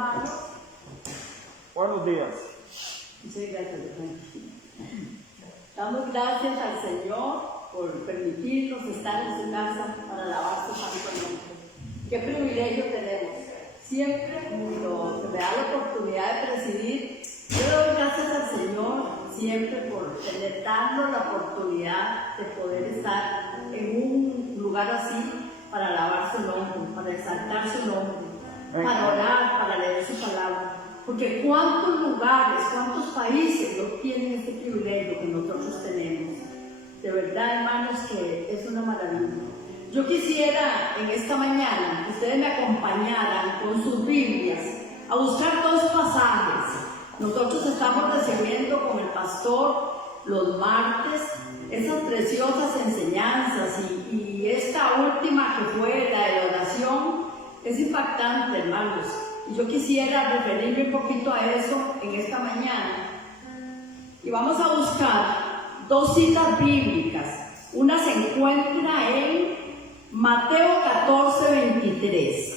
hermanos. Buenos días. Muchas gracias. Damos gracias al Señor por permitirnos estar en su casa para alabar su santo nombre. Qué privilegio tenemos. Siempre cuando se me da la oportunidad de presidir, yo doy gracias al Señor siempre por darnos la oportunidad de poder estar en un lugar así para alabar su nombre, para exaltar su nombre, para orar, para leer su palabra. Porque cuántos lugares, cuántos países no tienen este privilegio que nosotros tenemos. De verdad, hermanos, que es una maravilla. Yo quisiera en esta mañana que ustedes me acompañaran con sus Biblias a buscar dos pasajes. Nosotros estamos recibiendo con el pastor los martes esas preciosas enseñanzas y esta última que fue la de oración es impactante, hermanos. Y yo quisiera referirme un poquito a eso en esta mañana. Y vamos a buscar dos citas bíblicas. Una se encuentra en Mateo 14:23.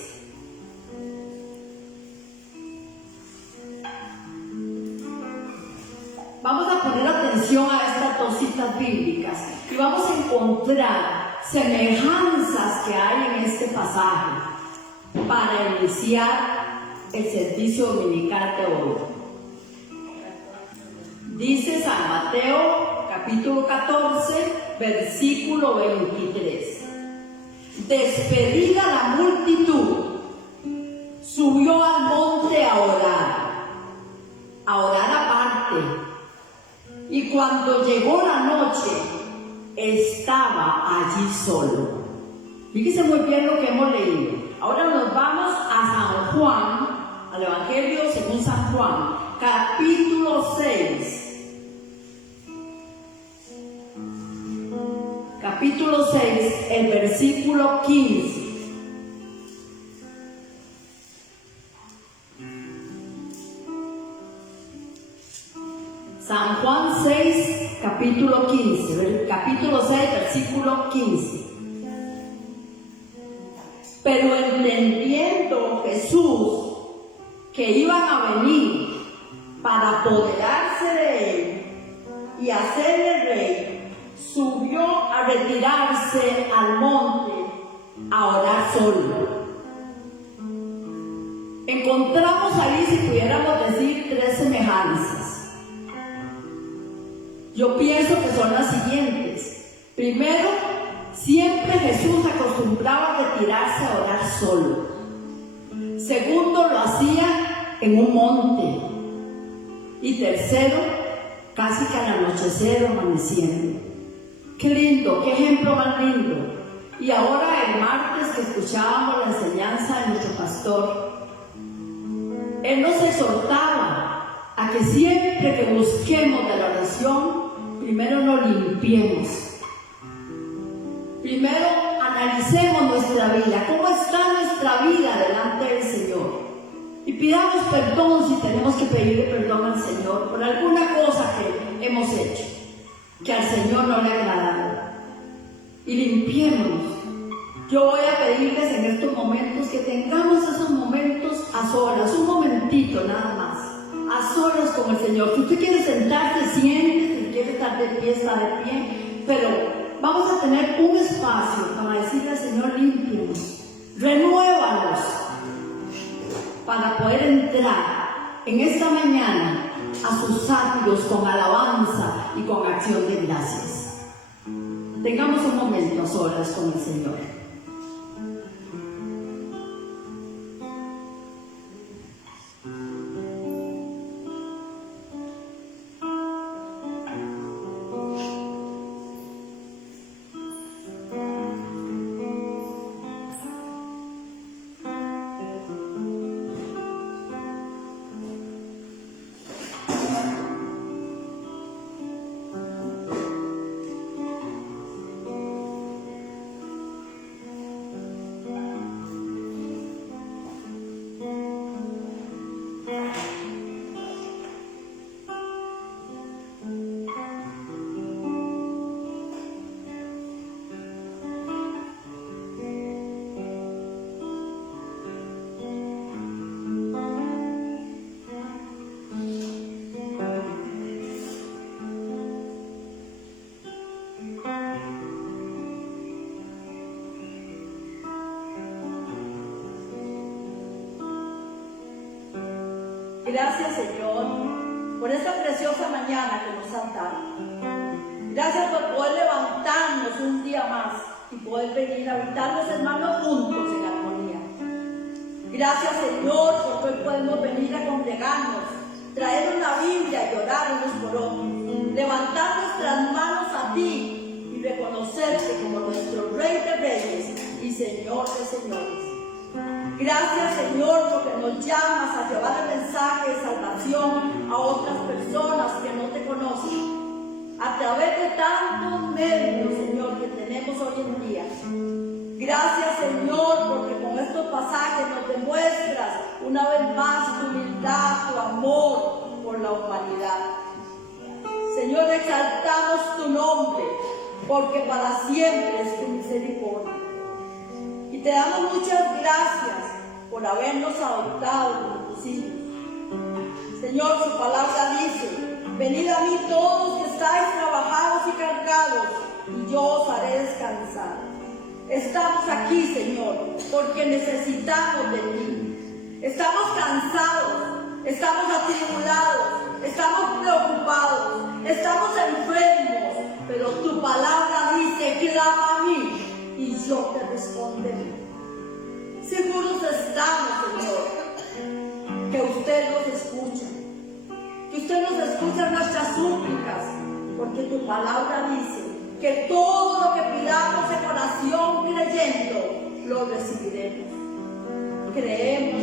Vamos a poner atención a estas dos citas bíblicas y vamos a encontrar semejanzas que hay en este pasaje para iniciar el servicio dominical de hoy. Dice San Mateo, capítulo 14, versículo 23. Despedida la multitud, subió al monte a orar aparte. Y cuando llegó la noche, estaba allí solo. Fíjense muy bien lo que hemos leído. Ahora nos vamos a San Juan, al Evangelio según San Juan, capítulo 6. Capítulo 6, el versículo 15. San Juan 6, capítulo 15, capítulo 6, versículo 15. Pero entendiendo Jesús que iban a venir para apoderarse de él y hacerle rey, subió a retirarse al monte a orar solo. Encontramos ahí, si pudiéramos decir, tres semejanzas. Yo pienso que son las siguientes. Primero, siempre Jesús acostumbraba a retirarse a orar solo. Segundo, lo hacía en un monte. Y tercero, casi que al anochecer o amaneciendo. Qué lindo, qué ejemplo más lindo. Y ahora el martes que escuchábamos la enseñanza de nuestro pastor, él nos exhortaba a que siempre que busquemos de la oración, primero nos limpiemos. Primero analicemos nuestra vida, cómo está nuestra vida delante del Señor. Y pidamos perdón si tenemos que pedirle perdón al Señor por alguna cosa que hemos hecho, que al Señor no le ha agradado. Y limpiémonos. Yo voy a pedirles en estos momentos que tengamos esos momentos a solas, un momentito nada más, a solas con el Señor. Si usted quiere sentarse, siéntese, si quiere estar de pie, está de pie, pero vamos a tener un espacio para decirle al Señor, límpianos, renuévanos, para poder entrar en esta mañana a sus atrios con alabanza y con acción de gracias. Tengamos un momento a solas con el Señor. Gracias, Señor, por esta preciosa mañana que nos has dado. Gracias por poder levantarnos un día más y poder venir a habitar los hermanos juntos en armonía. Gracias, Señor, porque hoy podemos venir a congregarnos, traer una Biblia y orar unos por otros, levantar nuestras manos a ti y reconocerte como nuestro Rey de Reyes y Señor de Señores. Gracias, Señor, porque nos llamas a llevar el mensaje de salvación a otras personas que no te conocen, a través de tantos medios, Señor, que tenemos hoy en día. Gracias, Señor, porque con estos pasajes nos demuestras una vez más tu humildad, tu amor por la humanidad. Señor, exaltamos tu nombre, porque para siempre es tu misericordia. Y te damos muchas gracias por habernos adoptado como tus hijos. Señor, tu palabra dice: venid a mí todos que estáis trabajados y cargados, y yo os haré descansar. Estamos aquí, Señor, porque necesitamos de ti. Estamos cansados, estamos atribulados, estamos preocupados, estamos enfermos, pero tu palabra dice: clama a mí y yo te responderé. Seguros estamos, Señor, que usted nos escucha, que usted nos escucha nuestras súplicas, porque tu palabra dice que todo lo que pidamos en oración creyendo, lo recibiremos. Creemos,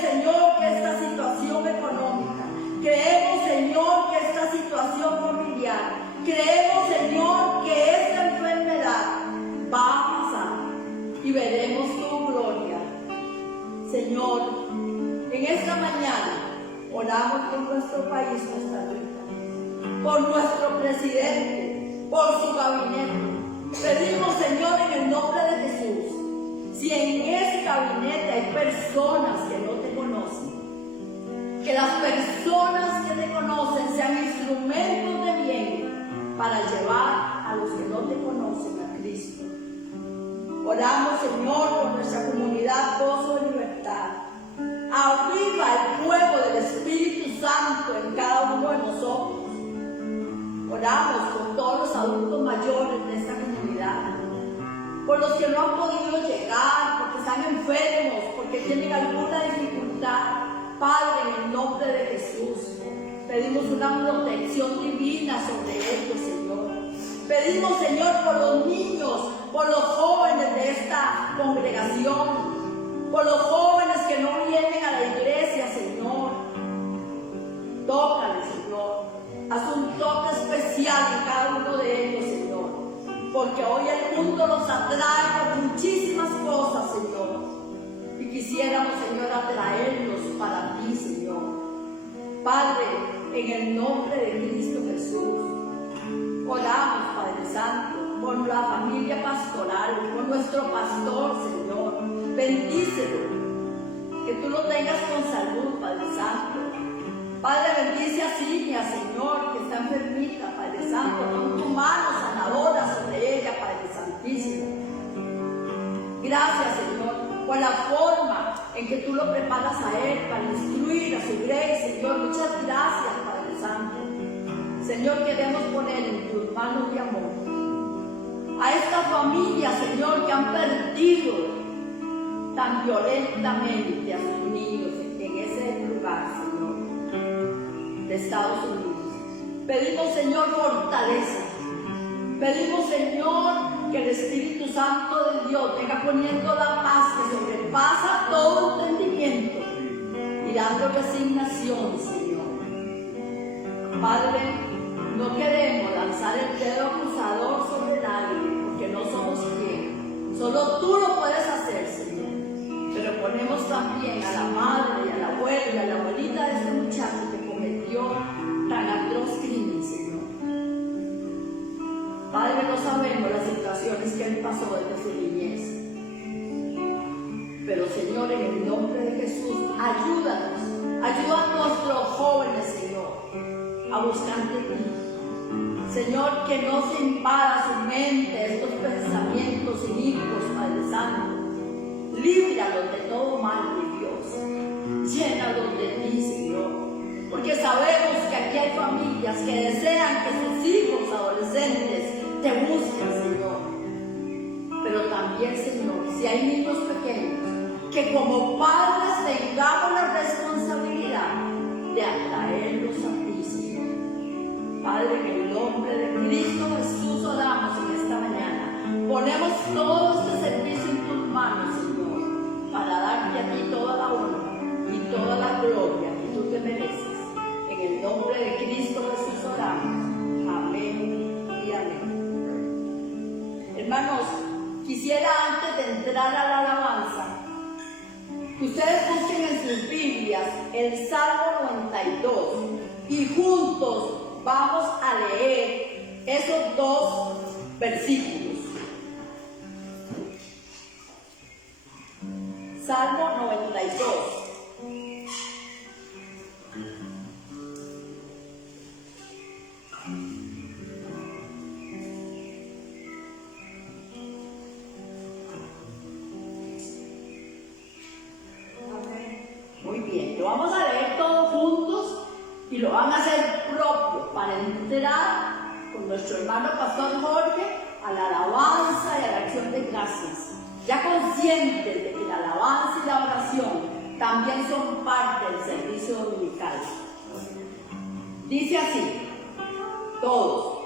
Señor, que esta situación económica, creemos, Señor, que esta situación familiar, creemos, Señor, que esta enfermedad va a pasar y veremos tu gloria. Señor, en esta mañana oramos por nuestro país, Costa Rica, por nuestro presidente, por su gabinete. Pedimos, Señor, en el nombre de Jesús, si en ese gabinete hay personas que no te conocen, que las personas que te conocen sean instrumentos de bien para llevar a los que no te conocen a Cristo. Oramos, Señor, por nuestra comunidad Gozo de Libertad. Aviva el fuego del Espíritu Santo en cada uno de nosotros. Oramos por todos los adultos mayores de esta comunidad, por los que no han podido llegar, porque están enfermos, porque tienen alguna dificultad. Padre, en el nombre de Jesús, pedimos una protección divina sobre ellos, Señor. Pedimos, Señor, por los niños, por los jóvenes de esta congregación, por los jóvenes que no vienen a la iglesia, Señor. Tócales, Señor. Haz un toque especial en cada uno de ellos, Señor. Porque hoy el mundo los atrae por muchísimas cosas, Señor. Y quisiéramos, Señor, atraerlos para ti, Señor. Padre, en el nombre de Cristo Jesús, oramos, Padre Santo, por la familia pastoral, por nuestro pastor, Señor. Bendícelo, que tú lo tengas con salud, Padre Santo. Padre, bendice a Silvia, Señor, que está enfermita, Padre Santo. Pon tu mano sanadora sobre ella, Padre Santísimo. Gracias, Señor, por la forma en que tú lo preparas a él para instruir a su iglesia, Señor. Muchas gracias, Padre Santo. Señor, queremos poner en tus manos de amor a esta familia, Señor, que han perdido tan violentamente a sus niños en ese lugar, Señor, de Estados Unidos. Pedimos, Señor, fortaleza. Pedimos, Señor, que el Espíritu Santo de Dios venga poniendo la paz que sobrepasa todo entendimiento y dando resignación, Señor. Padre, no queremos lanzar el dedo acusador sobre nadie, porque no somos quien. Solo tú lo puedes hacer, Señor. Pero ponemos también a la madre, y a la abuela, y a la abuelita de este muchacho que cometió tan atroz crimen, Señor. Padre, no sabemos las situaciones que él pasó desde su niñez. Pero, Señor, en el nombre de Jesús, ayúdanos. Ayuda a nuestros jóvenes, Señor, a buscarte en ti. Señor, que no se invada su mente estos pensamientos inicuos, Padre Santo. Líbralos de todo mal, mi Dios. Llénalos de ti, Señor, porque sabemos que aquí hay familias que desean que sus hijos adolescentes te busquen, Señor. Pero también, Señor, si hay niños pequeños, que como padres tengamos la responsabilidad de atraerlos a ti, Señor. Padre, en el nombre de Cristo Jesús oramos en esta mañana. Ponemos todo este servicio en tus manos, Señor, para darte a ti toda la honra y toda la gloria que tú te mereces. En el nombre de Cristo Jesús oramos. Amén y amén. Hermanos, quisiera antes de entrar a la alabanza, que ustedes busquen en sus Biblias el Salmo 92 y juntos vamos a leer esos dos versículos. Salmo 92. Muy bien, lo vamos a leer todos juntos y lo van a hacer propio para entrar con nuestro hermano Pastor Jorge a la alabanza y a la acción de gracias, ya conscientes de que la alabanza y la oración también son parte del servicio dominical. Dice así, todos: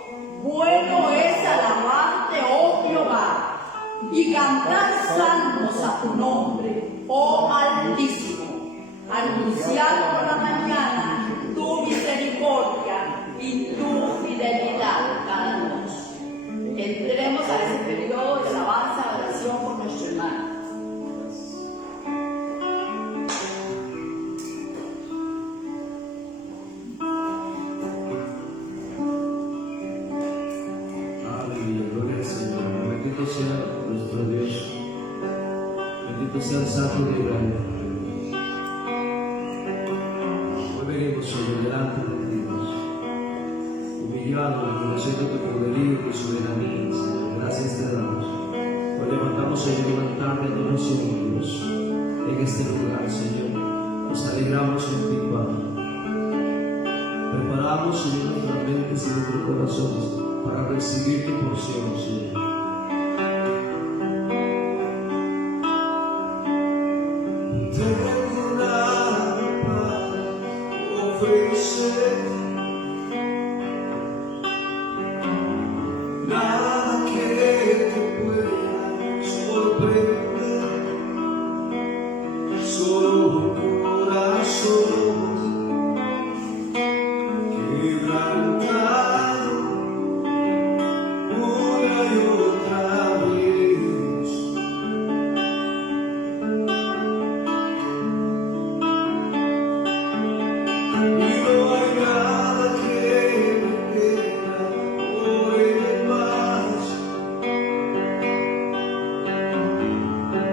bueno es alabarte, oh Jehová, y cantar salmos a tu nombre, oh Altísimo, anunciar por la mañana tu misericordia y tu fidelidad cada noche. Entremos a ese periodo de alabanza y oración por nuestro hermano. Aleluya, gloria al Señor. Bendito sea nuestro Dios. Bendito sea el Santo de Israel. Hoy venimos, Señor, delante de ti, Dios, humillado, reconociendo tu poderío y tu soberanía, Señor. Gracias te damos. Hoy levantamos, Señor, un altar de adoración, Dios, en este lugar, Señor. Nos alegramos en ti, Padre. Preparamos, Señor, nuestras mentes y nuestros corazones para recibir tu porción, Señor. Tengo nada para ofrecer, nada que te pueda sorprender, solo un corazón quebrantado una y otra vez. Y no hay nada que me queda por el más,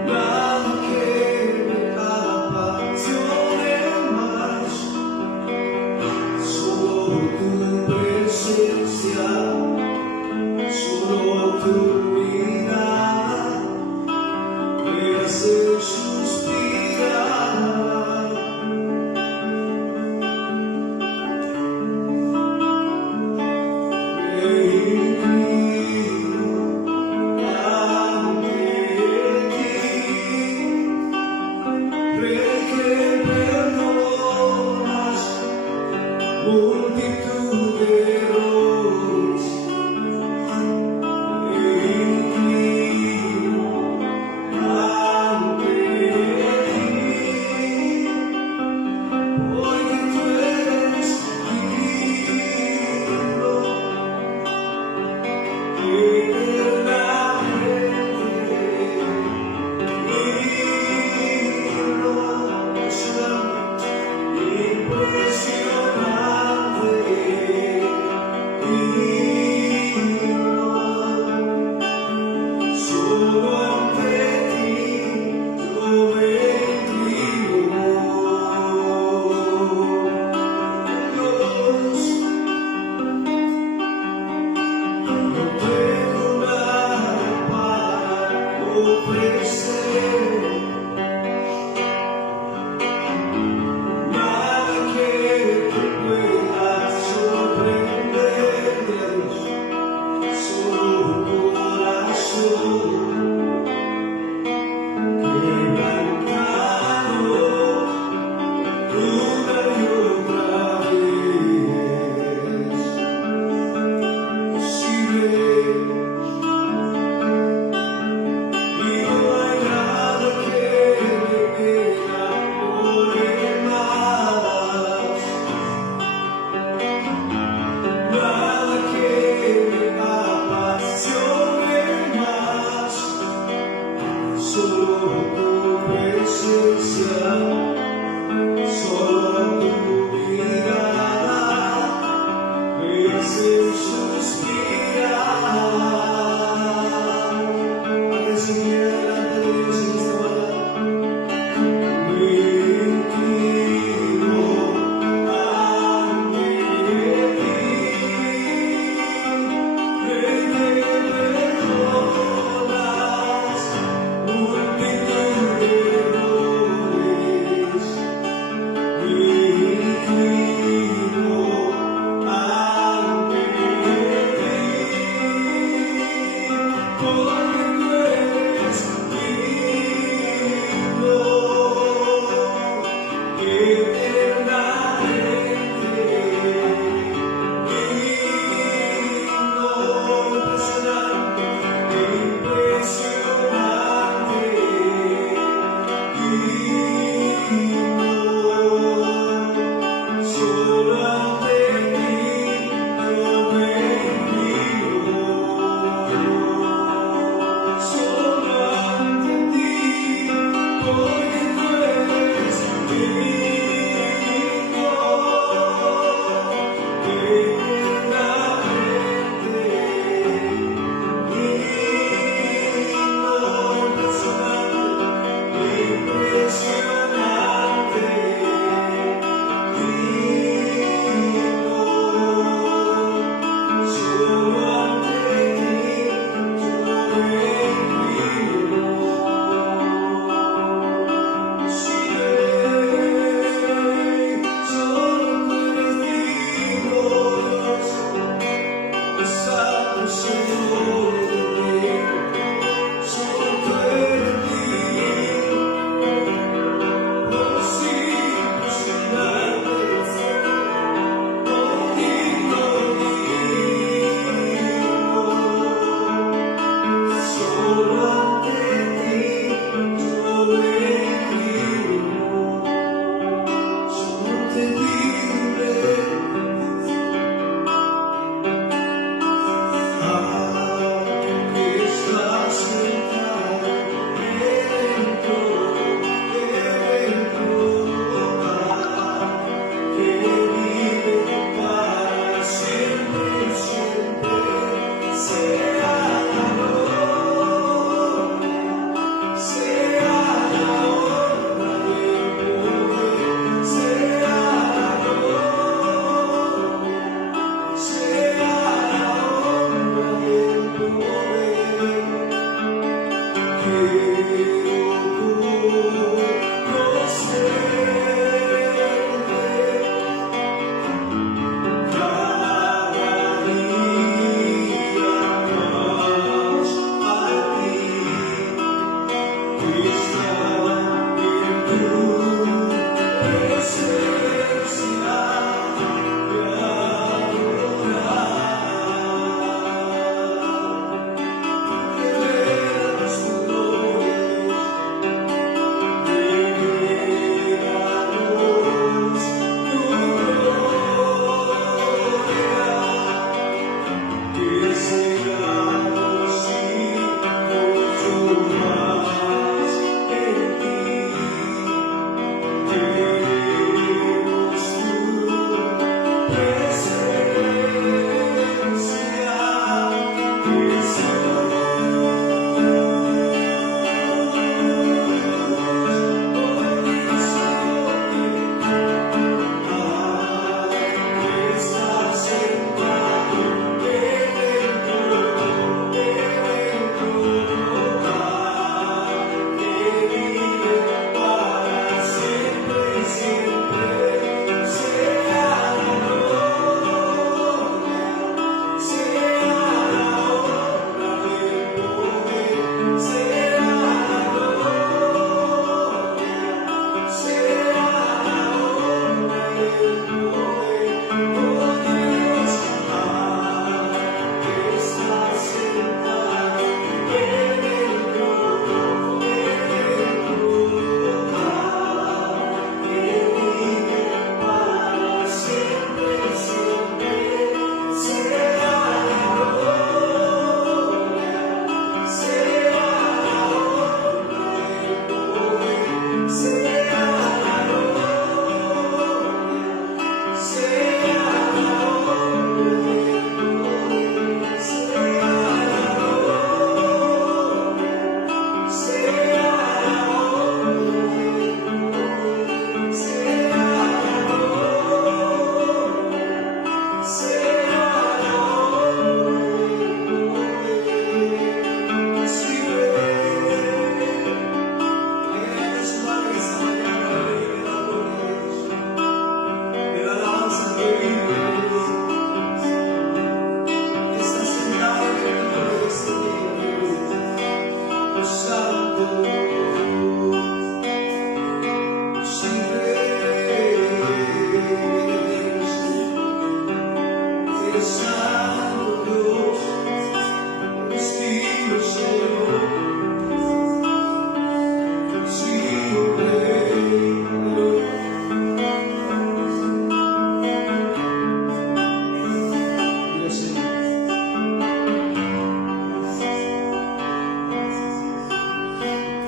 nada que me apasione más, solo tu presencia, solo tu mirada me hace suspirar. Multitud de errores, ofrecer.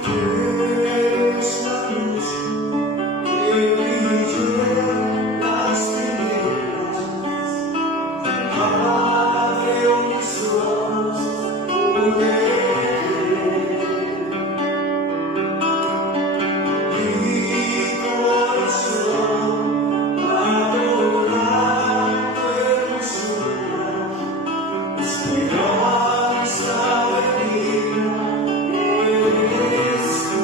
eres la luz que brilla en las tinieblas. Abre mis ojos, pude mi corazón adorar tu hermosura, esperanza de vida eres tú.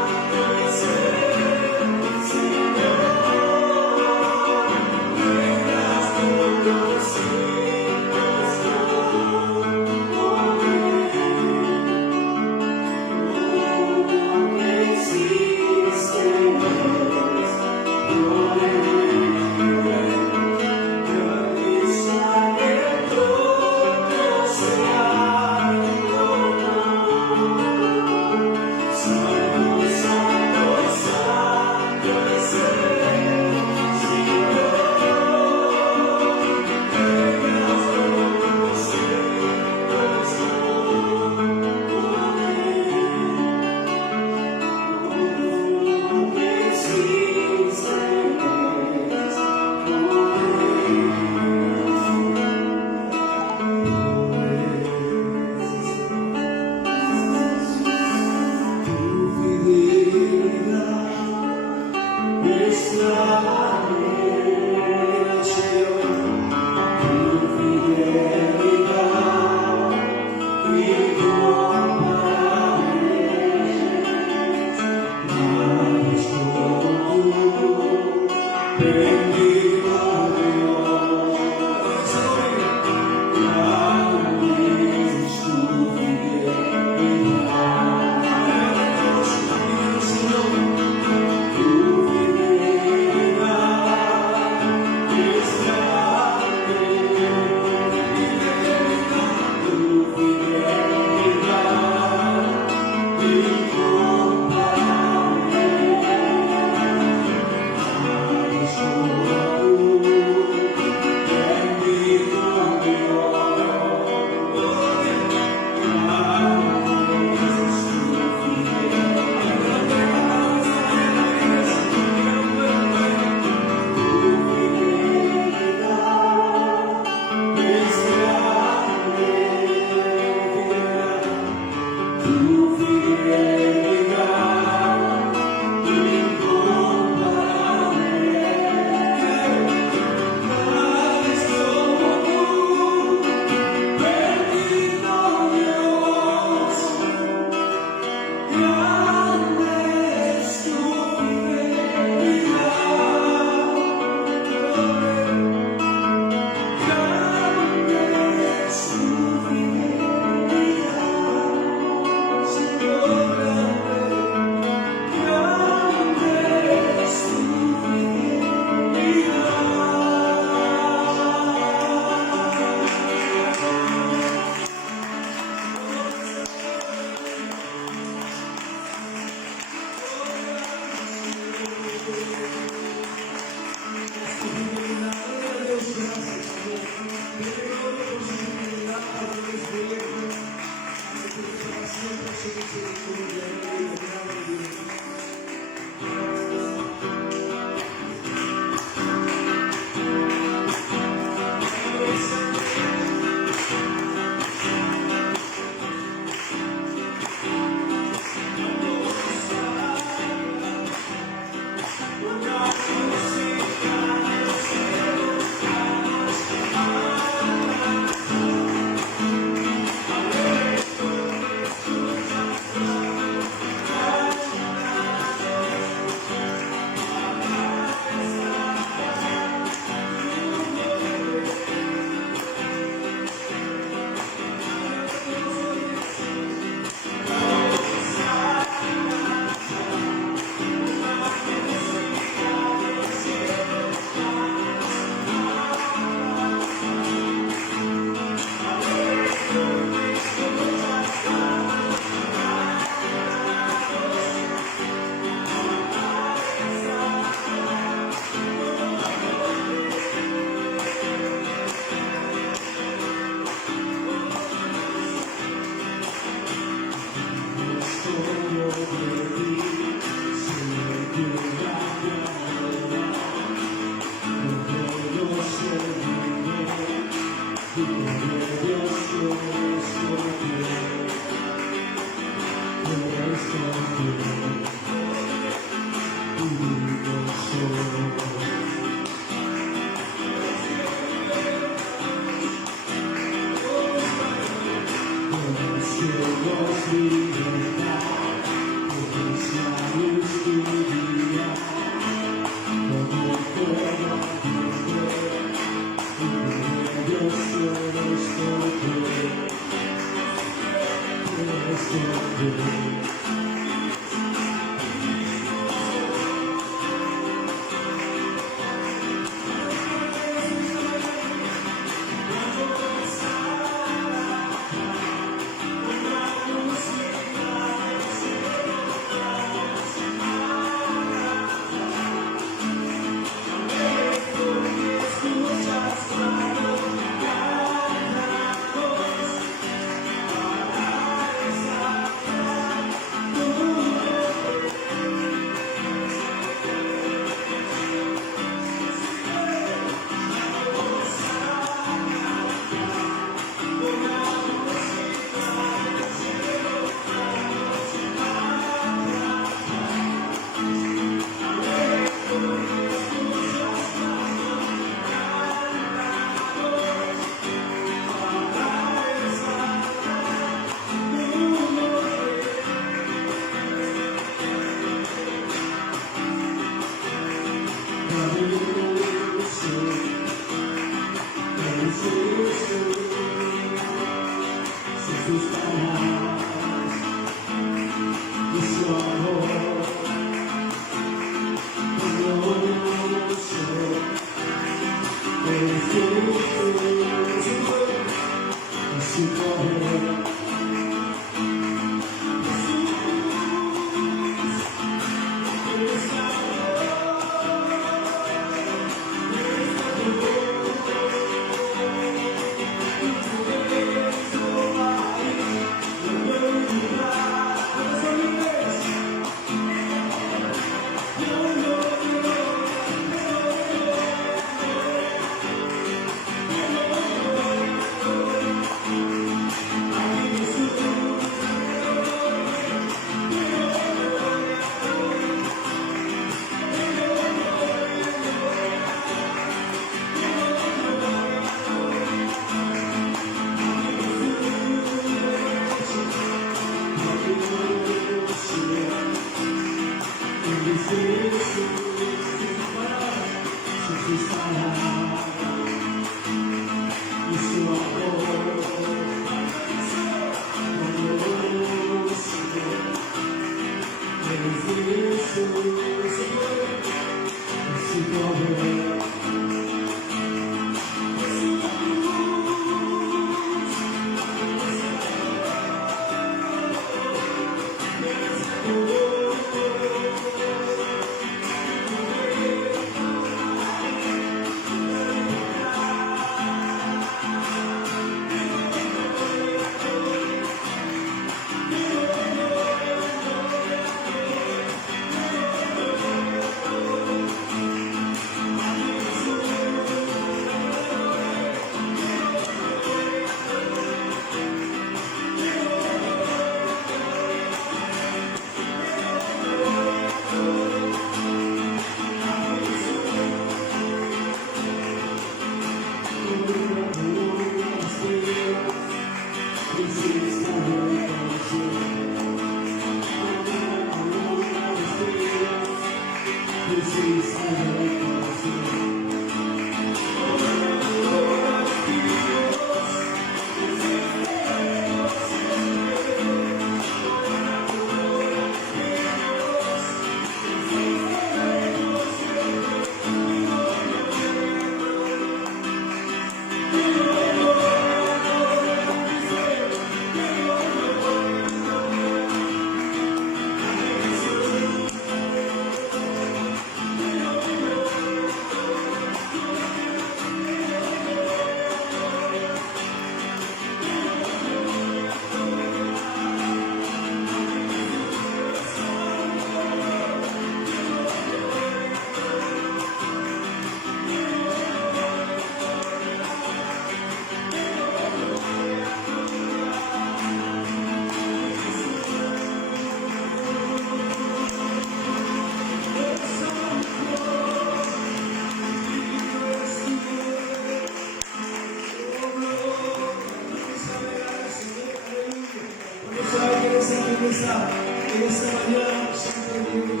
en esta mañana, Santo Dios.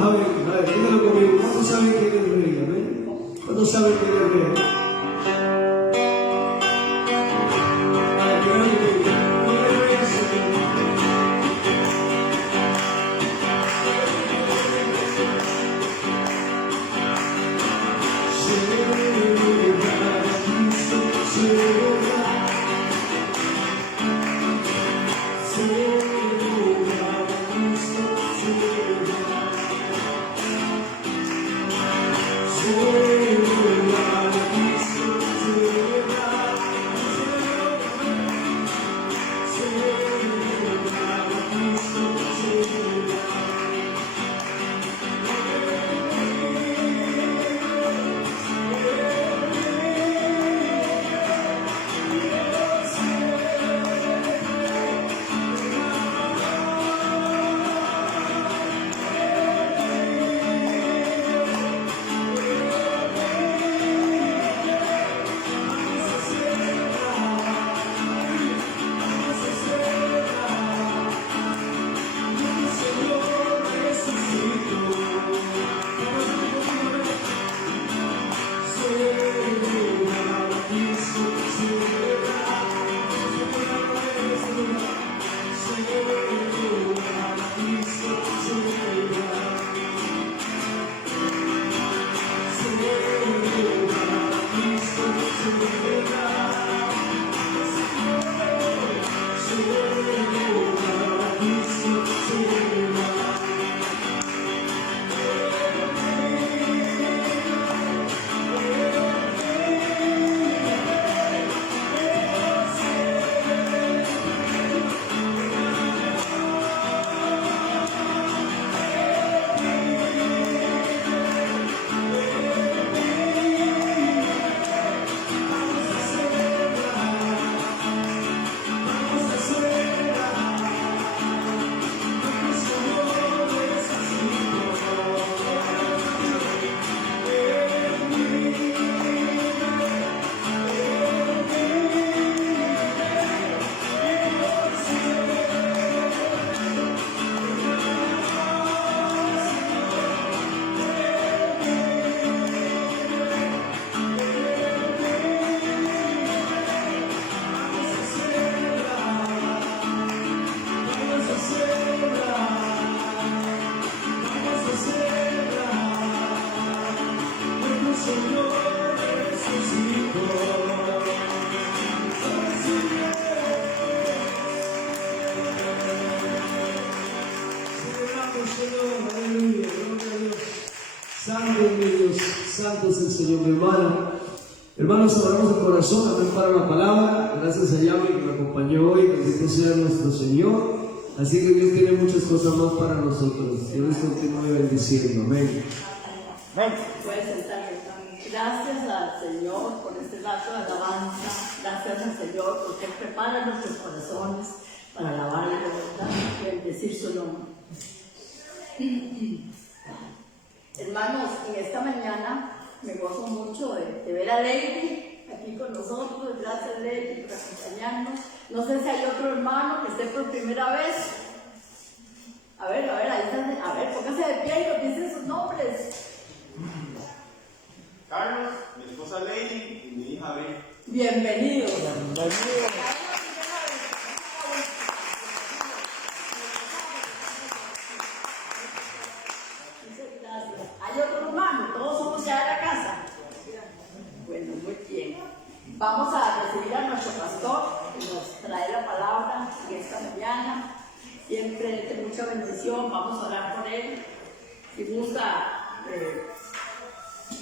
A ver, dígalo conmigo. ¿Cuántos saben que eres rey? Amén. ¿Cuántos saben que eres rey? Santo es el Señor, mi hermano. Hermanos, oramos de corazón, amén, para la palabra. Gracias a Yahweh que me acompañó hoy. Bendito sea nuestro Señor. Así que Dios tiene muchas cosas más para nosotros. Dios les continúe bendiciendo. Amén. Puedes sentarme. Gracias al Señor por este rato de alabanza. Gracias al Señor porque Él prepara nuestros corazones para alabar y bendecir su nombre. Hermanos, en esta mañana me gozo mucho de ver a Lady aquí con nosotros. Gracias, Lady, por acompañarnos. No sé si hay otro hermano que esté por primera vez. A ver, ahí están. A ver, póngase de pie y nos dicen sus nombres. Carlos, mi esposa Lady y mi hija Bel. Bienvenidos. ¿Hay otro hermano? ¿Todos somos ya de la casa? Bueno, muy bien. Vamos a recibir a nuestro pastor que nos trae la palabra en esta mañana. Siempre de mucha bendición. Vamos a orar por él. Si gusta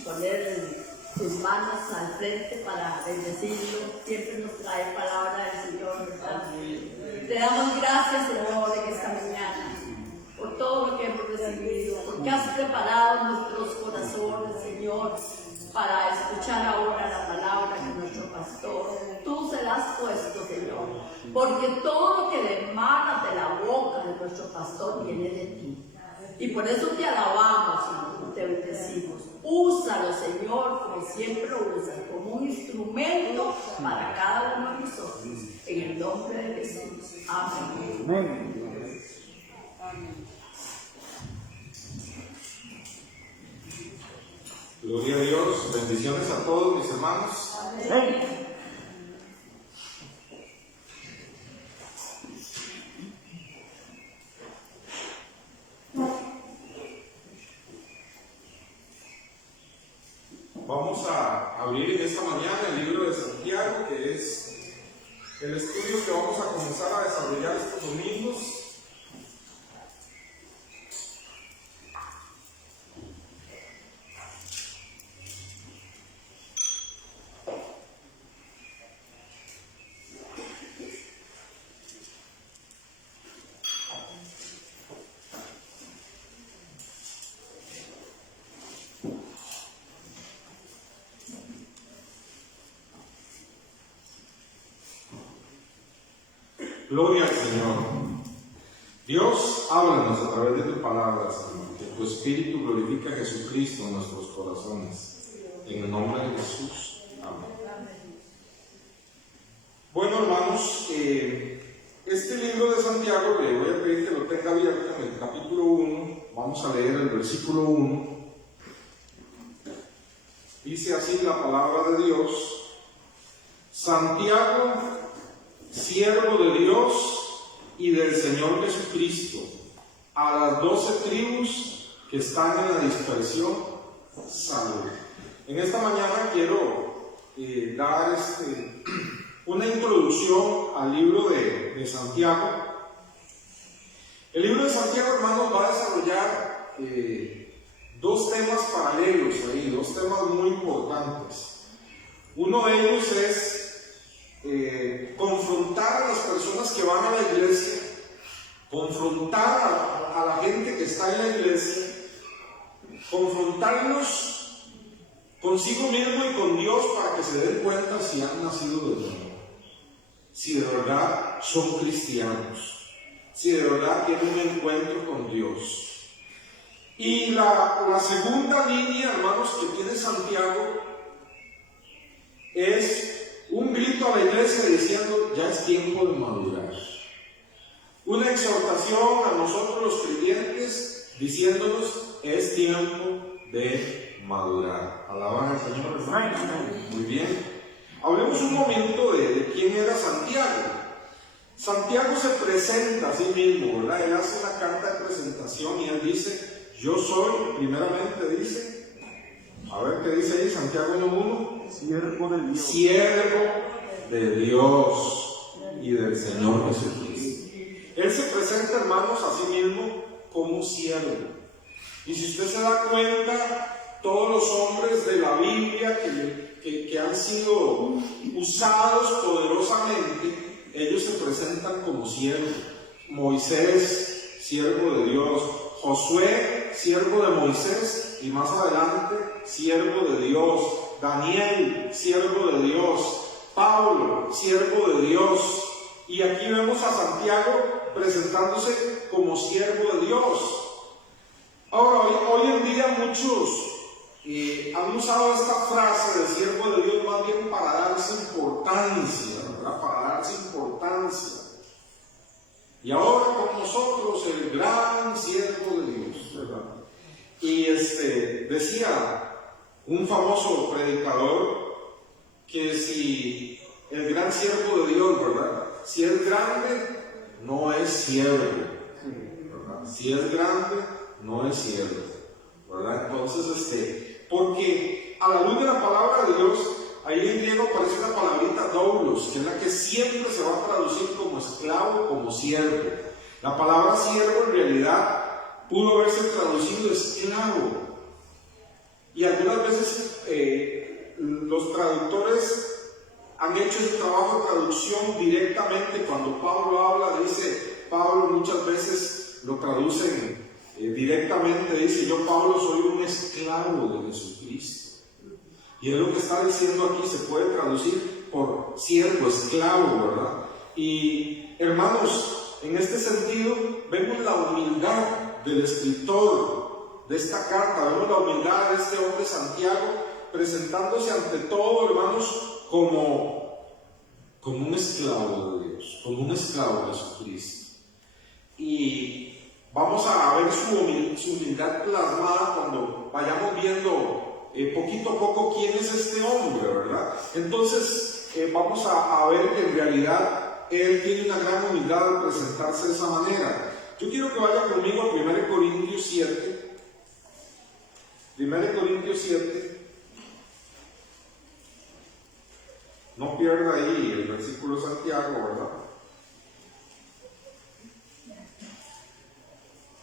poner sus manos al frente para bendecirlo. Siempre nos trae palabra del Señor, ¿verdad? Te damos gracias, Señor, en esta mañana por todo lo que hemos recibido, porque has preparado nuestros corazones, Señor, para escuchar ahora la palabra de nuestro pastor. Tú se la has puesto, Señor, porque todo lo que emana de la boca de nuestro pastor viene de ti. Y por eso te alabamos, Señor, te bendecimos. Úsalo, Señor, como siempre lo usa como un instrumento para cada uno de nosotros. En el nombre de Jesús. Amén. Gloria a Dios, bendiciones a todos mis hermanos. Amén. Vamos a abrir en esta mañana el libro de Santiago, que es el estudio que vamos a comenzar a desarrollar estos domingos. Gloria al Señor. Dios, háblanos a través de tu palabra, Señor. Que tu Espíritu glorifique a Jesucristo en nuestros corazones. En el nombre de Jesús. Amén. Bueno, hermanos, este libro de Santiago, le voy a pedir que lo tenga abierto en el capítulo 1. Vamos a leer el versículo 1. Dice así la palabra de Dios. Santiago, siervo de Dios y del Señor Jesucristo, a las 12 tribus que están en la dispersión, salud. En esta mañana quiero dar una introducción al libro de Santiago. El libro de Santiago, hermanos, va a desarrollar dos temas paralelos ahí, dos temas muy importantes. Uno de ellos es confrontar a las personas que van a la iglesia, confrontar a la gente que está en la iglesia, confrontarlos consigo mismo y con Dios para que se den cuenta si han nacido de nuevo, si de verdad son cristianos, si de verdad tienen un encuentro con Dios. Y la segunda línea, hermanos, que tiene Santiago es un grito a la iglesia diciendo, ya es tiempo de madurar. Una exhortación a nosotros los creyentes diciéndonos, es tiempo de madurar. Alaban al Señor, hermanos. Muy bien. Hablemos un momento de quién era Santiago. Santiago se presenta a sí mismo, ¿verdad? Él hace una carta de presentación y él dice, yo soy, primeramente dice, a ver qué dice ahí, Santiago 1:1. Siervo de Dios. Siervo de Dios y del Señor Jesucristo. Él se presenta, hermanos, a sí mismo como siervo. Y si usted se da cuenta, todos los hombres de la Biblia que han sido usados poderosamente, ellos se presentan como siervos. Moisés, siervo de Dios. Josué, siervo de Moisés. Y más adelante, siervo de Dios. Daniel, siervo de Dios. Pablo, siervo de Dios. Y aquí vemos a Santiago presentándose como siervo de Dios. Ahora, hoy en día muchos han usado esta frase de siervo de Dios más bien para darse importancia, ¿verdad? Para darse importancia. Y ahora con nosotros el gran siervo de Dios, ¿verdad? Y decía un famoso predicador que si el gran siervo de Dios, ¿verdad? Si es grande, no es siervo, ¿verdad? Si es grande, no es siervo, ¿verdad? Entonces, porque a la luz de la palabra de Dios, ahí en griego aparece una palabrita doulos, que es la que siempre se va a traducir como esclavo, como siervo. La palabra siervo en realidad pudo haberse traducido esclavo. Y algunas veces los traductores han hecho ese trabajo de traducción directamente. Cuando Pablo habla, dice, Pablo muchas veces lo traducen directamente, dice, yo Pablo soy un esclavo de Jesucristo. Y es lo que está diciendo aquí, se puede traducir por siervo, esclavo, ¿verdad? Y hermanos, en este sentido vemos la humildad del escritor de esta carta, vemos la humildad de este hombre Santiago, presentándose ante todo, hermanos, como un esclavo de Dios, como un esclavo de Jesucristo. Y vamos a ver su humildad plasmada cuando vayamos viendo poquito a poco quién es este hombre, ¿verdad? Entonces vamos a ver que en realidad él tiene una gran humildad al presentarse de esa manera. Yo quiero que vaya conmigo a 1 Corintios 7. 1 Corintios 7. No pierda ahí el versículo de Santiago, ¿verdad?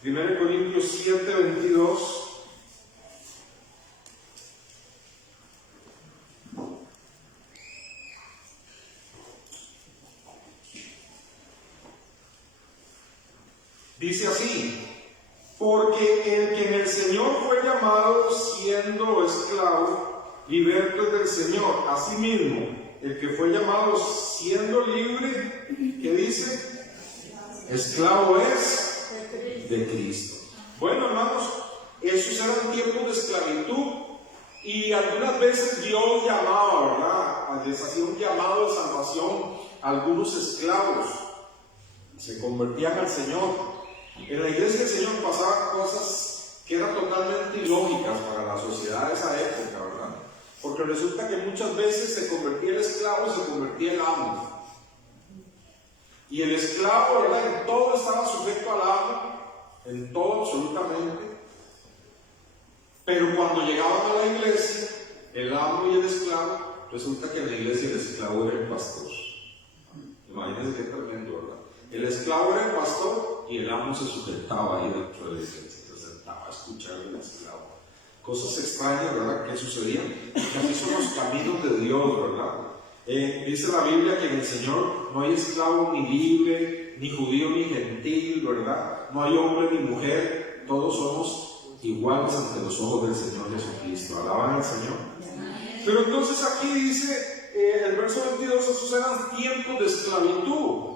1 Corintios 7, 22. Dice así: porque el que en el Señor fue llamado siendo esclavo, liberto es del Señor. Asimismo, el que fue llamado siendo libre, ¿qué dice? Esclavo es de Cristo. Bueno, hermanos, esos eran tiempos de esclavitud y algunas veces Dios llamaba, ¿verdad? Les hacía un llamado de salvación a algunos esclavos. Se convertían al Señor. En la iglesia del Señor pasaban cosas que eran totalmente ilógicas para la sociedad de esa época, ¿verdad? Porque resulta que muchas veces se convertía el esclavo y se convertía el amo. Y el esclavo, ¿verdad?, en todo estaba sujeto al amo, en todo absolutamente. Pero cuando llegaban a la iglesia, el amo y el esclavo, resulta que en la iglesia el esclavo era el pastor. Imagínense qué tremendo, ¿verdad? El esclavo era el pastor y el amo se sujetaba ahí dentro de la iglesia, se sentaba a escuchar al esclavo. Cosas extrañas, ¿verdad?, que sucedían. Que así son los caminos de Dios, ¿verdad? Dice la Biblia que en el Señor no hay esclavo ni libre, ni judío ni gentil, ¿verdad? No hay hombre ni mujer, todos somos iguales ante los ojos del Señor Jesucristo. ¿Alaban al Señor? Pero entonces aquí dice el verso 22, esos eran tiempos de esclavitud.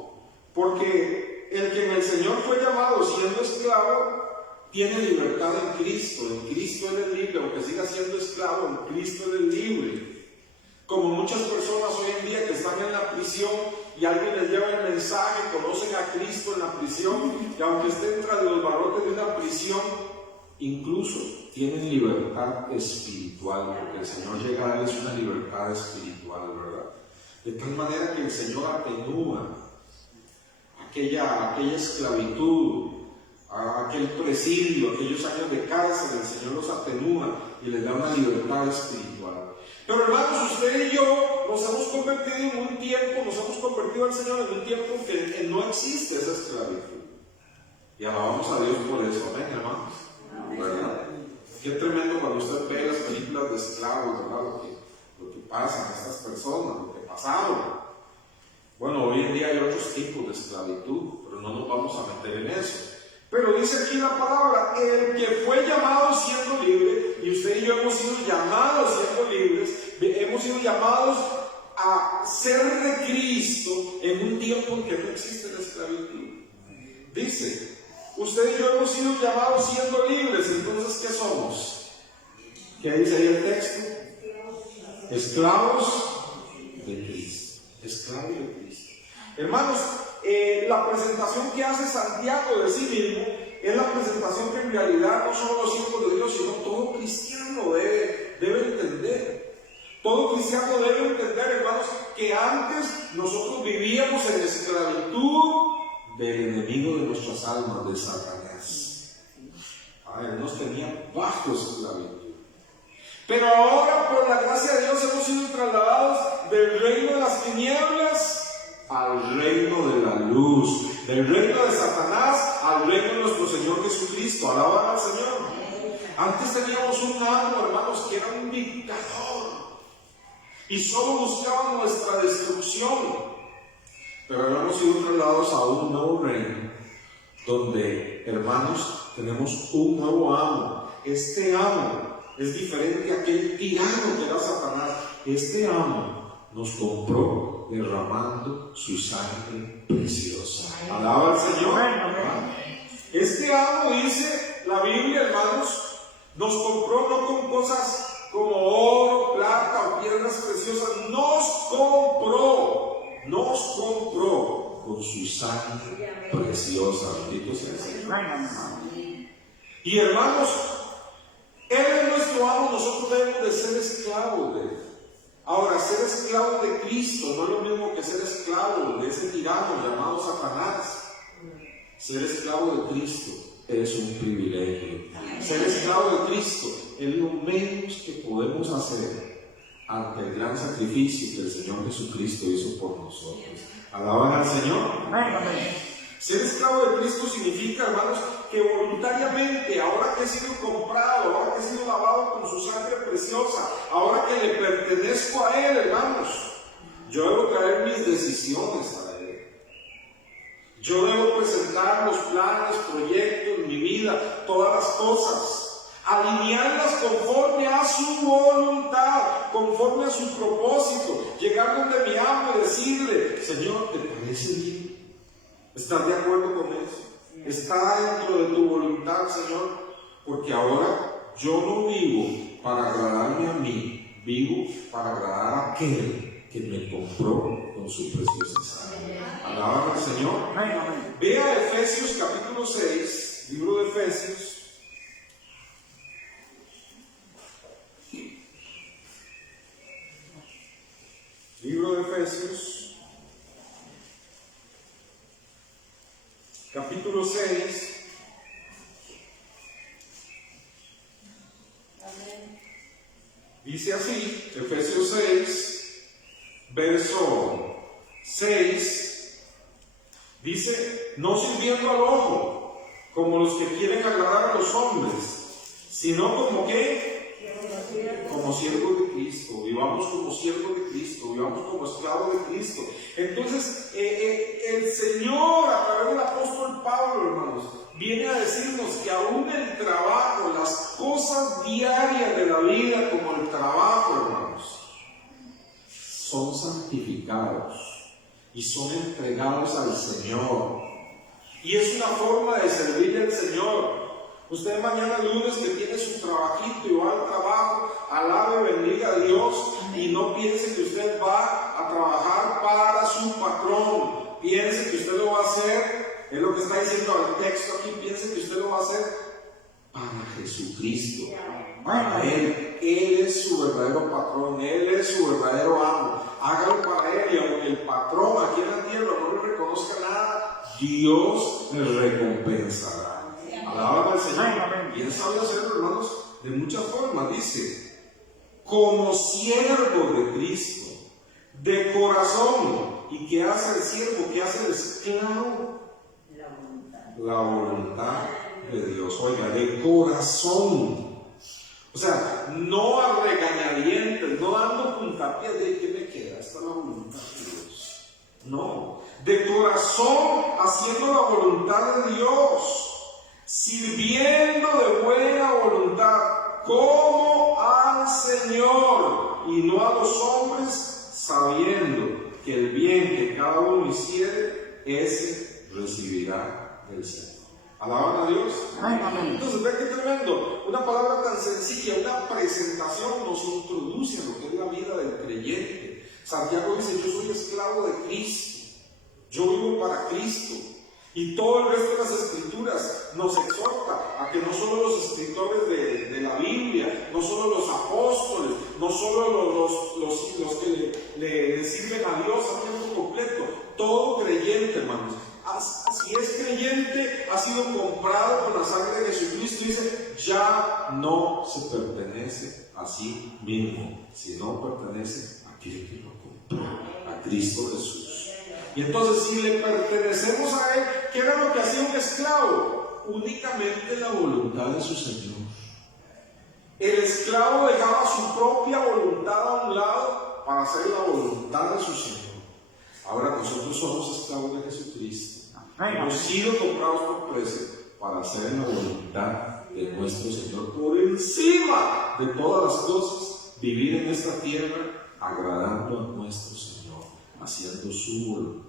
Porque el que en el Señor fue llamado siendo esclavo, tiene libertad en Cristo. En Cristo Él es libre, aunque siga siendo esclavo, en Cristo Él es libre. Como muchas personas hoy en día que están en la prisión y alguien les lleva el mensaje, conocen a Cristo en la prisión, y aunque estén tras los barrotes de una prisión, incluso tienen libertad espiritual, porque el Señor llega a darles una libertad espiritual, ¿verdad? De tal manera que el Señor atenúa aquella esclavitud, aquel presidio, aquellos años de cárcel, el Señor los atenúa y les da una libertad espiritual. Pero hermanos, usted y yo nos hemos convertido en un tiempo, nos hemos convertido al Señor en un tiempo en que no existe esa esclavitud. Y alabamos a Dios por eso, amén, hermanos. ¿Verdad? Qué tremendo cuando usted ve las películas de esclavos, ¿verdad? Lo que pasa a estas personas, lo que pasaron. Bueno, hoy en día hay otros tipos de esclavitud, pero no nos vamos a meter en eso. Pero dice aquí la palabra, el que fue llamado siendo libre, y usted y yo hemos sido llamados siendo libres, hemos sido llamados a ser de Cristo en un tiempo en que no existe la esclavitud. Dice, usted y yo hemos sido llamados siendo libres, entonces ¿qué somos? ¿Qué dice ahí el texto? Esclavos de Cristo. Esclavos de Cristo. Hermanos, la presentación que hace Santiago de sí mismo es la presentación que en realidad no solo los hijos de Dios, sino todo cristiano debe entender. Todo cristiano debe entender, hermanos, que antes nosotros vivíamos en esclavitud del enemigo de nuestras almas, de Satanás. Él nos tenía bajo esclavitud. Pero ahora, por la gracia de Dios, hemos sido trasladados del reino de las tinieblas al reino de la luz, del reino de Satanás al reino de nuestro Señor Jesucristo. Alaban al Señor. Antes teníamos un amo, hermanos, que era un dictador y solo buscaba nuestra destrucción. Pero ahora hemos sido trasladados a un nuevo reino donde, hermanos, tenemos un nuevo amo. Este amo es diferente a aquel tirano que era Satanás. Este amo nos compró derramando su sangre preciosa. Alaba al Señor. Este amo, dice la Biblia, hermanos, nos compró no con cosas como oro, plata o piedras preciosas, nos compró con su sangre preciosa. Bendito sea el Señor. Y hermanos, Él es nuestro amo, nosotros debemos de ser esclavos de Él. Ahora, ser esclavos de Cristo no es lo mismo que ser esclavos de ese tirano llamado Satanás. Ser esclavo de Cristo es un privilegio. Ser esclavo de Cristo es lo menos que podemos hacer ante el gran sacrificio que el Señor Jesucristo hizo por nosotros. ¿Alaban al Señor? Ser esclavo de Cristo significa, hermanos, que voluntariamente, ahora que he sido comprado, ahora que he sido lavado con su sangre preciosa, ahora que le pertenezco a Él, hermanos, yo debo traer mis decisiones a Él. Yo debo presentar los planes, proyectos, mi vida, todas las cosas, alinearlas conforme a su voluntad, conforme a su propósito, llegar donde mi amo y decirle: Señor, ¿te parece bien? ¿Estás de acuerdo con eso? ¿Está dentro de tu voluntad, Señor? Porque ahora yo no vivo para agradarme a mí, vivo para agradar a aquel que me compró con su preciosa sangre. ¿Alaban al Señor? Vea Efesios capítulo 6, libro de Efesios. Libro de Efesios, capítulo 6. Dice así, Efesios 6, verso 6, dice: no sirviendo al ojo, como los que quieren agradar a los hombres, sino como que, como siervos de Cristo. Vivamos como siervos de Cristo, vivamos como esclavos de Cristo. Entonces, el Señor, a través del apóstol Pablo, hermanos, viene a decirnos que aún el trabajo, las cosas diarias de la vida, como el trabajo, hermanos, son santificados y son entregados al Señor. Y es una forma de servirle al Señor. Usted mañana lunes que tiene su trabajito y va al trabajo, alabe, bendiga a Dios y no piense que usted va a trabajar para su patrón. Piense que usted lo va a hacer, es lo que está diciendo el texto aquí, piense que usted lo va a hacer para Jesucristo, para Él. Él es su verdadero patrón, Él es su verdadero amo. Hágalo para Él, y aunque el patrón aquí en la tierra no le reconozca nada, Dios le recompensará. Alaban al Señor. Y Él sabe hacerlo, hermanos, de muchas formas. Dice: como siervo de Cristo, de corazón. ¿Y qué hace el siervo? ¿Qué hace el esclavo? La voluntad de Dios. Oiga, de corazón. O sea, no a regañadientes, no dando puntapiés de ¿qué me queda? Esta es la voluntad de Dios. No, de corazón, haciendo la voluntad de Dios, sirviendo de buena voluntad, como al Señor y no a los hombres, sabiendo que el bien que cada uno hiciere, ese recibirá del Señor. ¿Alaban a Dios? Entonces, ve qué tremendo. Una palabra tan sencilla, una presentación nos introduce a lo que es la vida del creyente. Santiago dice: yo soy esclavo de Cristo, yo vivo para Cristo. Y todo el resto de las escrituras nos exhorta a que no solo los escritores de la Biblia, no solo los apóstoles, no solo los que le sirven a Dios a tiempo completo, todo creyente, hermanos, si es creyente, ha sido comprado con la sangre de Jesucristo. Dice: ya no se pertenece a sí mismo, sino pertenece a aquel que lo compró, a Cristo Jesús. Y entonces, si le pertenecemos a Él, ¿qué era lo que hacía un esclavo? Únicamente la voluntad de su Señor. El esclavo dejaba su propia voluntad a un lado para hacer la voluntad de su Señor. Ahora nosotros somos esclavos de Jesucristo. Hemos sido comprados por precio para hacer la voluntad de nuestro Señor. Por encima de todas las cosas, vivir en esta tierra agradando a nuestro Señor, haciendo su voluntad,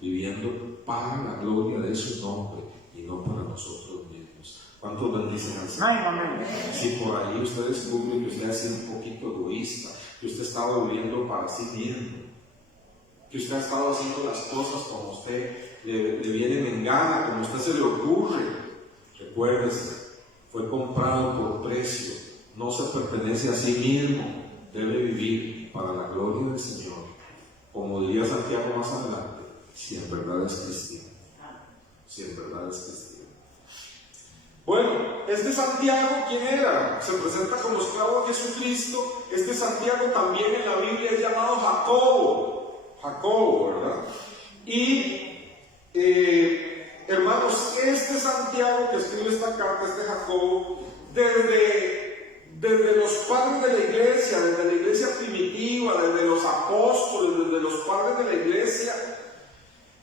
viviendo para la gloria de su nombre y no para nosotros mismos. ¿Cuántos bendicen al Señor? Si por ahí usted descubre que usted ha sido un poquito egoísta, que usted estaba viviendo para sí mismo, que usted ha estado haciendo las cosas como usted le vienen en gana, como a usted se le ocurre, recuérdese, fue comprado por precio, no se pertenece a sí mismo, debe vivir para la gloria del Señor, como diría Santiago más adelante, si en verdad es cristiano, si en verdad es cristiano. Bueno, este Santiago, ¿quién era? Se presenta como esclavo de Jesucristo. Este Santiago también en la Biblia es llamado Jacobo, ¿verdad? Y hermanos, este Santiago que escribe esta carta, este Jacobo, desde los padres de la iglesia primitiva, desde los apóstoles, desde los padres de la iglesia,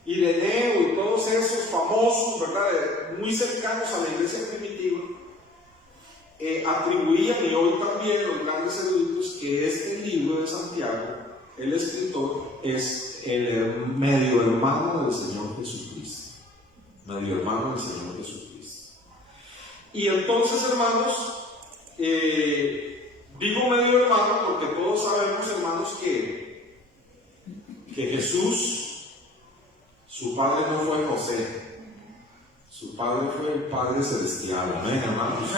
Ireneo y todos esos famosos, ¿verdad?, muy cercanos a la iglesia primitiva, atribuían, y hoy también los grandes eruditos, que este libro de Santiago, el escritor, es el medio hermano del Señor Jesucristo. Medio hermano del Señor Jesucristo. Y entonces, hermanos, digo medio hermano porque todos sabemos, hermanos, que Jesús, su padre no fue José, su padre fue el Padre Celestial. Amén, hermanos.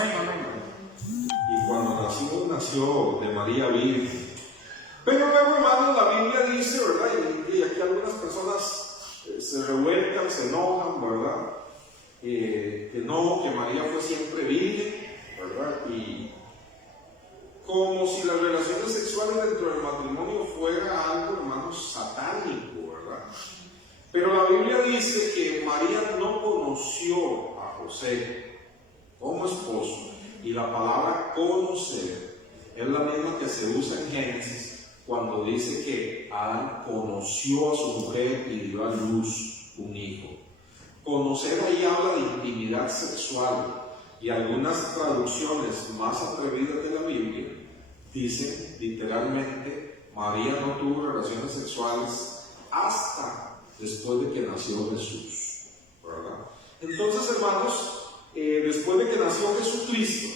Y cuando nació de María Virgen. Pero luego, hermanos, la Biblia dice, ¿verdad? Y aquí algunas personas se revuelcan, se enojan, ¿verdad? Que María fue siempre virgen, ¿verdad? Y como si las relaciones sexuales dentro del matrimonio fuera algo, hermanos, satánico, ¿verdad? Pero la Biblia dice que María no conoció a José como esposo, y la palabra conocer es la misma que se usa en Génesis cuando dice que Adán conoció a su mujer y dio a luz un hijo. Conocer ahí habla de intimidad sexual, y algunas traducciones más atrevidas de la Biblia dicen literalmente: María no tuvo relaciones sexuales hasta después de que nació Jesús, ¿verdad? Entonces, hermanos, después de que nació Jesucristo,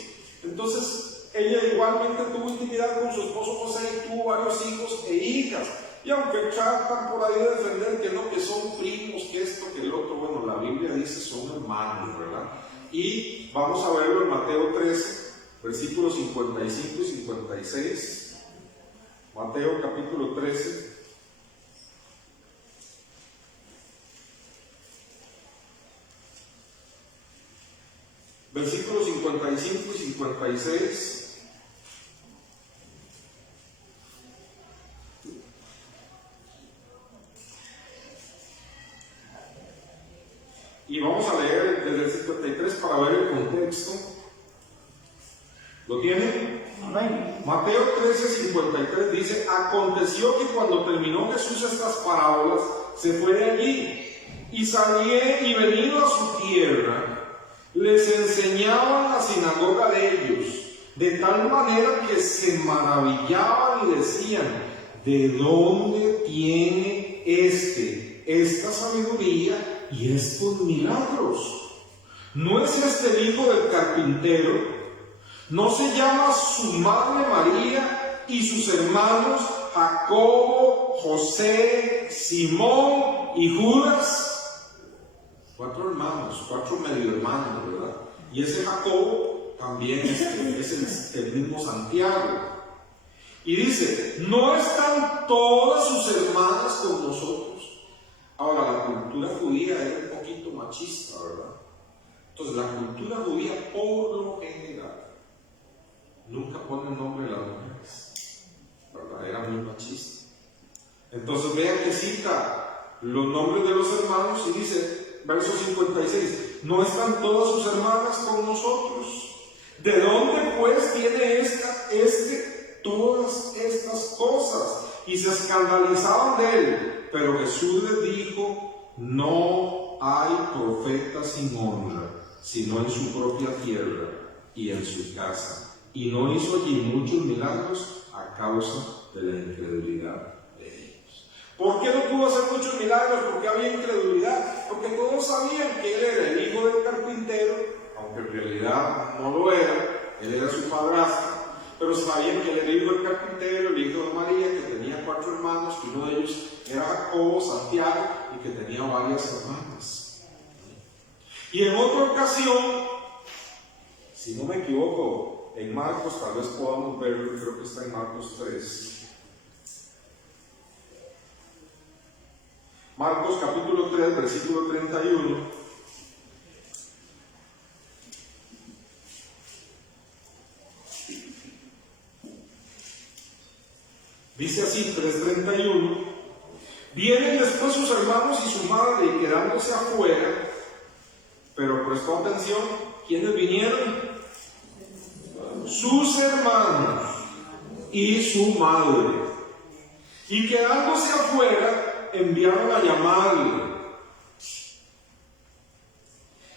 entonces ella igualmente tuvo intimidad con su esposo José y tuvo varios hijos e hijas. Y aunque tratan por ahí de defender que no, que son primos, que esto, que el otro, bueno, la Biblia dice son hermanos, ¿verdad? Y vamos a verlo en Mateo 13, versículos 55 y 56. Mateo capítulo 13. Versículos 55 y 56. Y vamos a leer desde el 53 para ver el contexto. ¿Lo tienen? Amén. Mateo 13, 53 dice: aconteció que cuando terminó Jesús estas parábolas, se fue de allí, y salía y venido a su tierra, les enseñaba en la sinagoga de ellos, de tal manera que se maravillaban y decían: ¿de dónde tiene esta sabiduría y estos milagros? ¿No es este el hijo del carpintero? ¿No se llama su madre María y sus hermanos Jacobo, José, Simón y Judas? 4 hermanos, 4 medio hermanos, ¿verdad? Y ese Jacobo también es el mismo Santiago. Y dice: ¿no están todas sus hermanas con nosotros? Ahora, la cultura judía era un poquito machista, ¿verdad? Entonces, la cultura judía, por lo general, nunca pone el nombre de las mujeres, ¿verdad? Era muy machista. Entonces, vean que cita los nombres de los hermanos y dice, verso 56, ¿no están todas sus hermanas con nosotros? ¿De dónde pues tiene todas estas cosas? Y se escandalizaban de él. Pero Jesús les dijo: no hay profeta sin honra, sino en su propia tierra y en su casa. Y no hizo allí muchos milagros a causa de la incredulidad de ellos. ¿Por qué no pudo hacer muchos milagros? Porque había incredulidad. Porque todos sabían que él era el hijo del carpintero, aunque en realidad no lo era, él era su padrastro, pero sabían que él era hijo del carpintero, el hijo de María, que tenía 4 hermanos, que uno de ellos era Jacobo, Santiago, y que tenía varias hermanas. Y en otra ocasión, si no me equivoco, en Marcos, tal vez podamos verlo, creo que está en Marcos 3. Marcos capítulo 3, versículo 31. Dice así, 3:31. Vienen después sus hermanos y su madre, y quedándose afuera, pero prestó atención, ¿quiénes vinieron? Sus hermanos y su madre. Y quedándose afuera, enviaron a llamarle.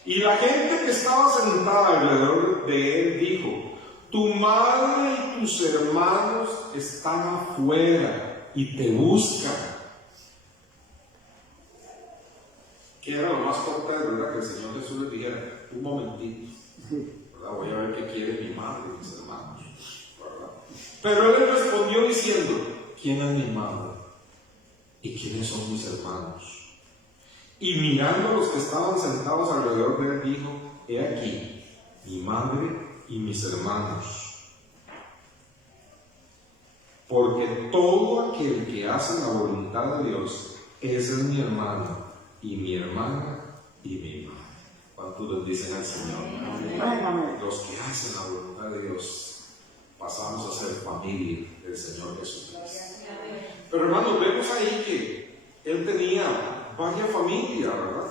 Y la gente que estaba sentada alrededor de él dijo: tu madre y tus hermanos están afuera y te buscan. Que era lo más cortés, ¿verdad? Que el Señor Jesús les dijera: un momentito, ¿verdad? Voy a ver qué quiere mi madre y mis hermanos, ¿verdad? Pero él les respondió diciendo: ¿quién es mi madre? ¿Y quiénes son mis hermanos? Y mirando a los que estaban sentados alrededor de él, dijo: he aquí mi madre y mis hermanos. Porque todo aquel que hace la voluntad de Dios, ese es mi hermano, y mi hermana, y mi madre. ¿Cuántos les dicen al Señor? Los que hacen la voluntad de Dios, pasamos a ser familia del Señor Jesucristo. Pero hermanos, vemos ahí que él tenía varias familias, ¿verdad?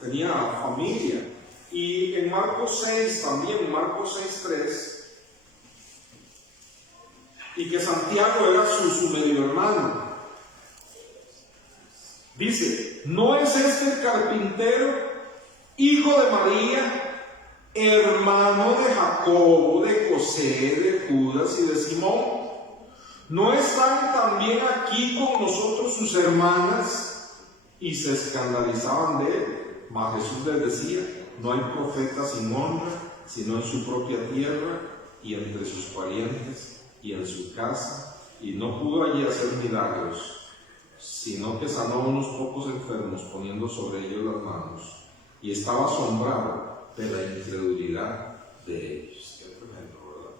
Tenía familia. Y en Marcos 6 también, Marcos 6:3, y que Santiago era su medio hermano. Dice: ¿no es este el carpintero, hijo de María, hermano de Jacobo, de José, de Judas y de Simón? ¿No están también aquí con nosotros sus hermanas? Y se escandalizaban de él. Mas Jesús les decía: no hay profeta sin honra, sino en su propia tierra y entre sus parientes y en su casa. Y no pudo allí hacer milagros, sino que sanó a unos pocos enfermos poniendo sobre ellos las manos. Y estaba asombrado de la incredulidad de ellos. Qué tremendo, ¿verdad?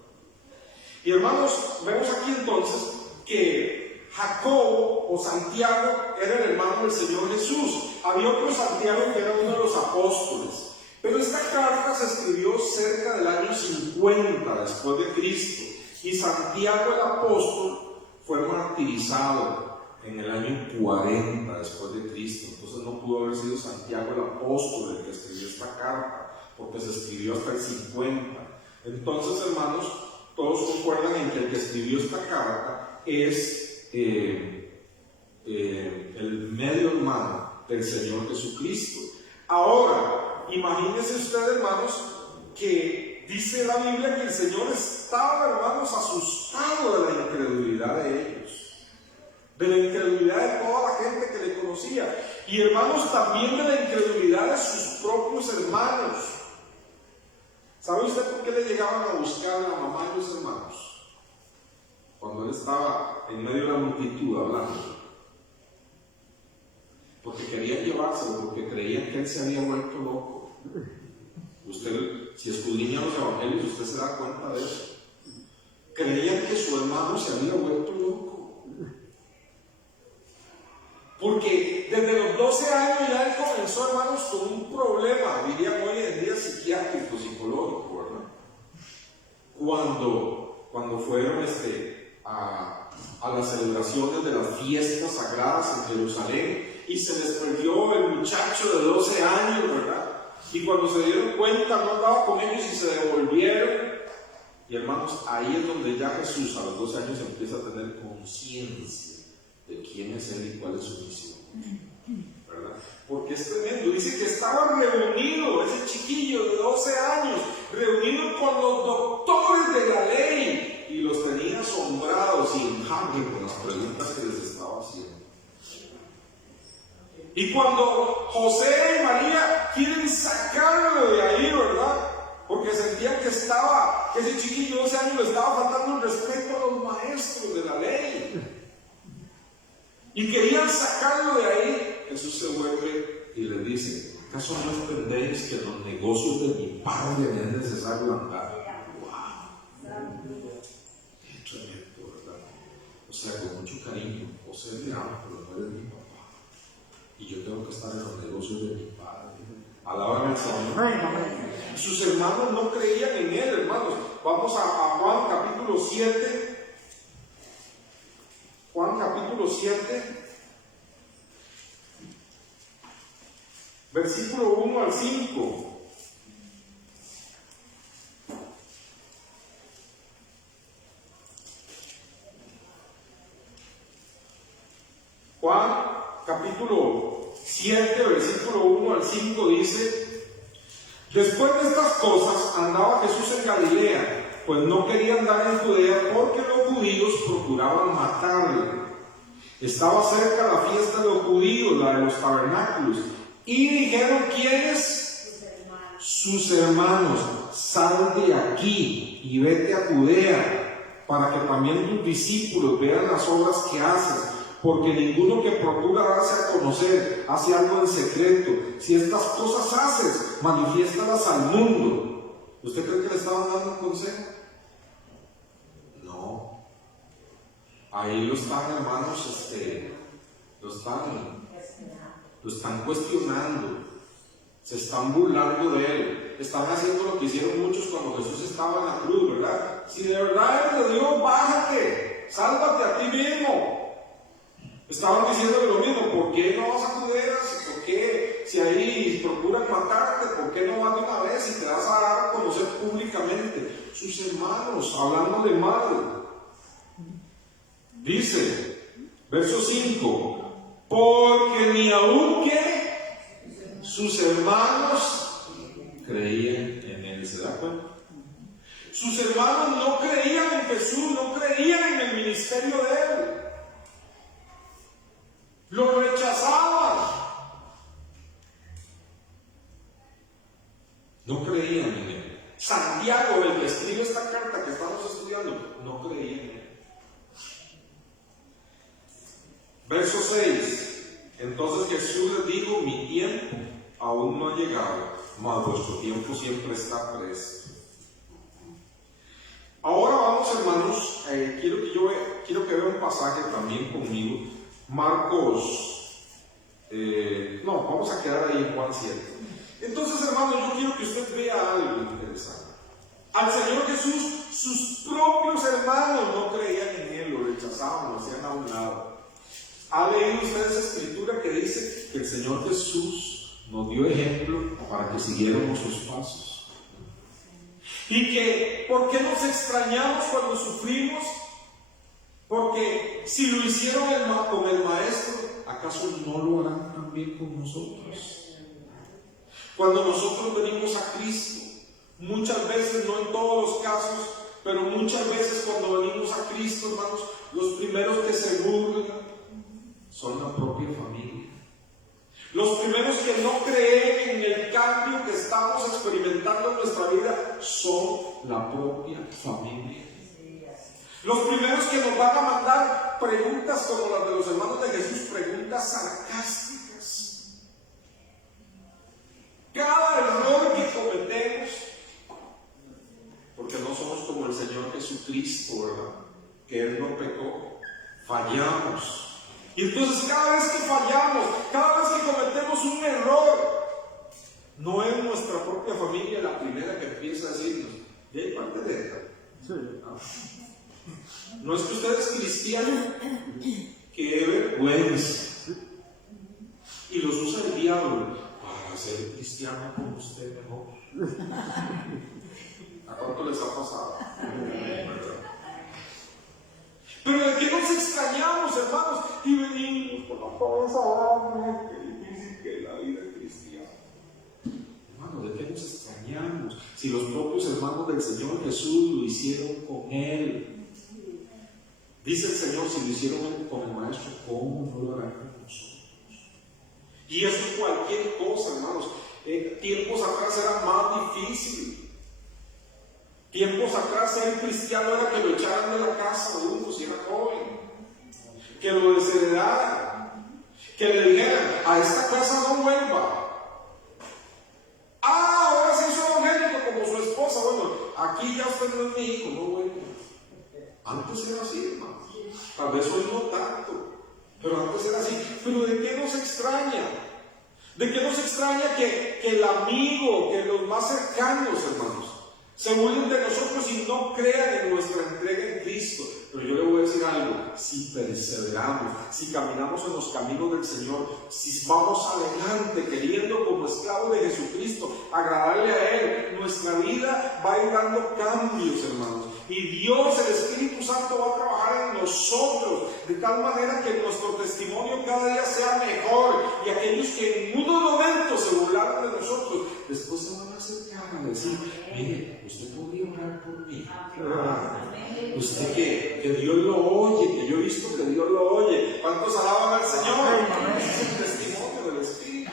Y hermanos, vemos aquí entonces que Jacobo o Santiago era el hermano del Señor Jesús. Había otro Santiago que era uno de los apóstoles. Pero esta carta se escribió cerca del año 50 después de Cristo. Y Santiago el apóstol fue martirizado en el año 40 después de Cristo. Entonces no pudo haber sido Santiago el apóstol el que escribió esta carta, porque se escribió hasta el 50. Entonces, hermanos, todos concuerdan en que el que escribió esta carta es el medio hermano del Señor Jesucristo. Ahora, imagínense ustedes, hermanos, que dice la Biblia que el Señor estaba, hermanos, asustado de la incredulidad de ellos, de la incredulidad de toda la gente que le conocía, y hermanos, también de la incredulidad de sus propios hermanos. ¿Sabe usted por qué le llegaban a buscar a la mamá y los hermanos? Cuando él estaba en medio de la multitud hablando. Porque querían llevárselo, porque creían que él se había vuelto loco. Usted, si escudriña los evangelios, usted se da cuenta de eso. Creían que su hermano se había vuelto loco. Porque desde los 12 años ya él comenzó, hermanos, con un problema, dirían hoy en día psiquiátrico, psicológico, ¿verdad? Cuando fueron a las celebraciones de las fiestas sagradas en Jerusalén, y se les perdió el muchacho de 12 años, ¿verdad? Y cuando se dieron cuenta no andaba con ellos y se devolvieron. Y hermanos, ahí es donde ya Jesús a los 12 años empieza a tener conciencia de quién es Él y cuál es su misión, ¿verdad? Porque es tremendo. Dice que estaba reunido, ese chiquillo de 12 años, reunido con los doctores de la ley, y los tenía asombrados y en hambre con las preguntas que les estaba haciendo. Y cuando José y María quieren sacarlo de ahí, ¿verdad? porque sentían que ese chiquillo de 12 años le estaba faltando el respeto a los maestros de la ley. Y querían sacarlo de ahí. Jesús se vuelve y les dice: ¿acaso no entendéis que en los negocios de mi Padre me es necesario andar? ¡Wow! Qué tremendo, ¿verdad? O sea, con mucho cariño. José te amo, pero no eres mi papá. Y yo tengo que estar en los negocios de mi Padre. Alaban al Señor. Sus hermanos no creían en él, hermanos. Vamos a Juan capítulo 7. Juan capítulo 7, versículo 1 al 5. Juan capítulo 7, versículo 1 al 5 dice: después de estas cosas andaba Jesús en Galilea, pues no quería andar en Judea porque los judíos procuraban matarle. Estaba cerca la fiesta de los judíos, la de los tabernáculos, y dijeron: ¿quiénes? Sus hermanos: sal de aquí y vete a Judea, para que también tus discípulos vean las obras que haces, porque ninguno que procura darse a conocer hace algo en secreto. Si estas cosas haces, manifiéstalas al mundo. ¿Usted cree que le estaban dando un consejo? No. Ahí lo están, hermanos, lo están cuestionando, se están burlando de él, están haciendo lo que hicieron muchos cuando Jesús estaba en la cruz, ¿verdad? Si de verdad eres de Dios, bájate, sálvate a ti mismo. Estaban diciéndole lo mismo: ¿por qué no vas a Judea? ¿Por qué, si ahí procuran matarte, por qué no vas de una vez y te vas a dar a conocer públicamente? Sus hermanos, hablándole mal. Dice, verso 5: porque ni aun que sus hermanos creían en él. ¿Se da cuenta? Sus hermanos no creían en Jesús, no creían en el ministerio de él. Lo rechazaban. No creían en él. Santiago, el que escribe esta carta que estamos estudiando, no creía en él. Verso 6: entonces Jesús les dijo: mi tiempo aún no ha llegado, mas vuestro tiempo siempre está presto. Ahora vamos, hermanos, quiero que vean un pasaje también conmigo. Marcos, vamos a quedar ahí en Juan 7. Entonces, hermanos, yo quiero que usted vea algo interesante. Al Señor Jesús, sus propios hermanos no creían en él, lo rechazaban, lo hacían a un lado. ¿Ha leído usted esa escritura que dice que el Señor Jesús nos dio ejemplo para que siguiéramos sus pasos? Y que, ¿por qué nos extrañamos cuando sufrimos? Porque si lo hicieron con el Maestro, ¿acaso no lo harán también con nosotros? Cuando nosotros venimos a Cristo, muchas veces, no en todos los casos, pero muchas veces cuando venimos a Cristo, hermanos, los primeros que se burlan son la propia familia. Los primeros que no creen en el cambio que estamos experimentando en nuestra vida son la propia familia. Los primeros que nos van a mandar preguntas como las de los hermanos de Jesús, preguntas sarcásticas. Cada error que cometemos, porque no somos como el Señor Jesucristo, ¿verdad? Que Él no pecó, fallamos. Y entonces cada vez que fallamos, cada vez que cometemos un error, no es nuestra propia familia la primera que empieza a decirnos: ¿y hay parte de esta? No es que usted es cristiano, que vergüenza. Y los usa el diablo para ser cristiano como usted mejor. ¿A cuánto les ha pasado? Pero de qué nos extrañamos, hermanos, y venimos por la cabeza, qué difícil que es la vida cristiana. Hermanos, ¿de qué nos extrañamos? Si los propios hermanos del Señor Jesús lo hicieron con Él. Dice el Señor: si lo hicieron con el Maestro, ¿cómo no lo harán con nosotros? Y eso es cualquier cosa, hermanos. Tiempos atrás era más difícil. Tiempos atrás ser cristiano era que lo echaran de la casa de uno si era joven, que lo desheredaran, que le dijeran, a esta casa no vuelva. Ah, ahora se hizo evangélico como su esposa. Bueno, aquí ya usted no es mi hijo, no vuelva. Antes era así, hermano. Tal vez hoy no tanto, pero antes era así. Pero ¿de qué nos extraña? ¿De qué nos extraña que el amigo, que los más cercanos, hermanos, se burlen de nosotros y no crean en nuestra entrega en Cristo? Pero yo le voy a decir algo: si perseveramos, si caminamos en los caminos del Señor, si vamos adelante queriendo como esclavos de Jesucristo agradarle a Él, nuestra vida va a ir dando cambios, hermanos. Y Dios, el Espíritu Santo, va a trabajar en nosotros de tal manera que nuestro testimonio cada día sea mejor, y aquellos que en unos momentos se burlaron de nosotros, después se van a acercar a decir: mire, usted podría orar por mí. Usted que Dios lo oye, que yo he visto que Dios lo oye. ¿Cuántos alaban al Señor? Es el testimonio del Espíritu.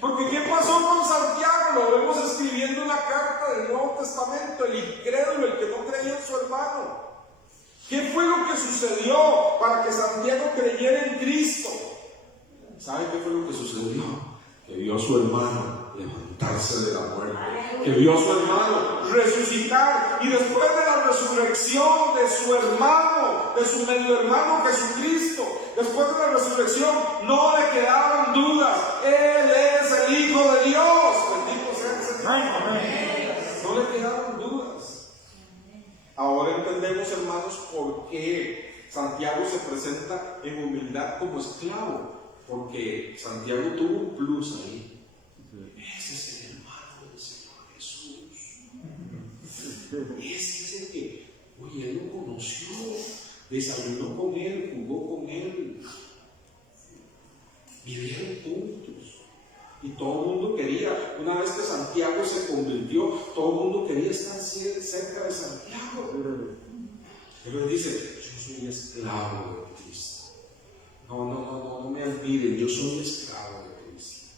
Porque ¿qué pasó con Santiago? Lo vemos escribiendo una carta del Nuevo Testamento, el incrédulo, el que no creía en su hermano. ¿Qué fue lo que sucedió para que Santiago creyera en Cristo? ¿Sabe qué fue lo que sucedió? Que vio a su hermano levantarse de la muerte, que vio a su hermano resucitar, y después de la resurrección de su hermano, de su medio hermano Jesucristo, después de la resurrección no le quedaban dudas: Él es el Hijo de Dios. Bendito sea ese Dios. No le quedaban dudas. Ahora entendemos, hermanos, por qué Santiago se presenta en humildad como esclavo, porque Santiago tuvo un plus ahí. Ese es el hermano del Señor Jesús. Ese es el que, oye, él lo conoció, desayunó con él, jugó con él, vivieron juntos. Y todo el mundo quería, una vez que Santiago se convirtió, todo el mundo quería estar cerca de Santiago. Pero él dice: yo soy esclavo de Cristo. No me olviden, yo soy esclavo de Cristo.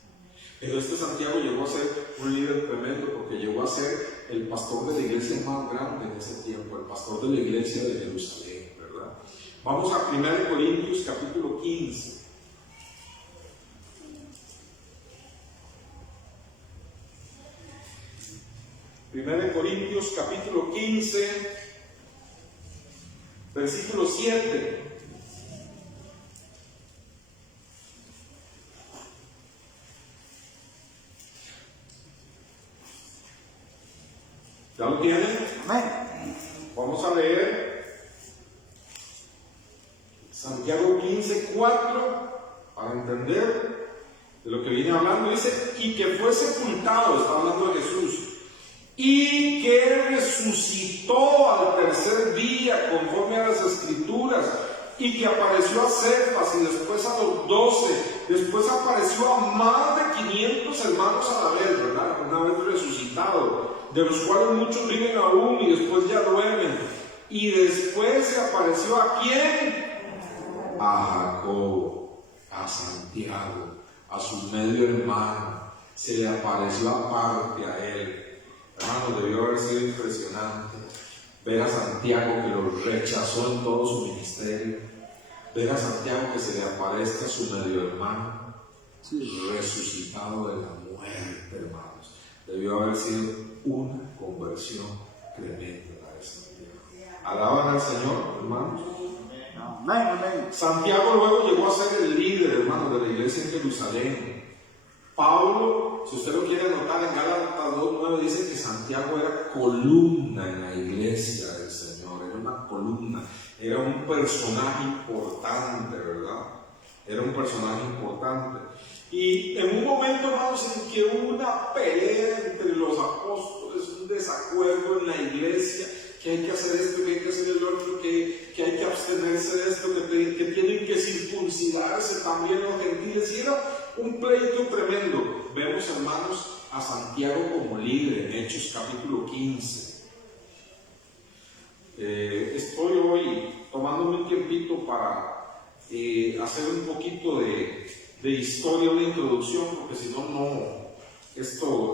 Pero este Santiago llegó a ser un líder tremendo, porque llegó a ser el pastor de la iglesia más grande en ese tiempo, el pastor de la iglesia de Jerusalén, ¿verdad? Vamos a 1 Corintios capítulo 15. Primero Corintios capítulo 15, versículo 7. ¿Ya lo tienen? Vamos a leer Santiago 15:4 para entender de lo que viene hablando. Dice: y que fue sepultado, está hablando de Jesús, y que resucitó al tercer día conforme a las Escrituras, y que apareció a Cefas y después a los 12, después apareció a más de 500 hermanos a la vez, ¿verdad? Una vez resucitado, de los cuales muchos viven aún y después ya duermen. Y después se apareció ¿a quién? A Jacobo, a Santiago, a su medio hermano. Se le apareció aparte a él. Hermano, debió haber sido impresionante ver a Santiago que lo rechazó en todo su ministerio, ver a Santiago que se le aparezca a su medio hermano, resucitado de la muerte, hermanos. Debió haber sido una conversión tremenda la de Santiago. ¿Alaban al Señor, hermanos? Santiago luego llegó a ser el líder, hermano, de la iglesia en Jerusalén. Pablo, si usted lo quiere anotar, en Gálatas 2:9 dice que Santiago era columna en la iglesia del Señor, era una columna, era un personaje importante, ¿verdad? Era un personaje importante. Y en un momento, hermanos, en que hubo una pelea entre los apóstoles, un desacuerdo en la iglesia, que hay que hacer esto, que hay que hacer el otro, que hay que abstenerse de esto, que tienen que circuncidarse también los gentiles, y era un pleito tremendo. Vemos, hermanos, a Santiago como líder en Hechos capítulo 15. Estoy hoy tomándome un tiempito para hacer un poquito de historia, una introducción, porque si no,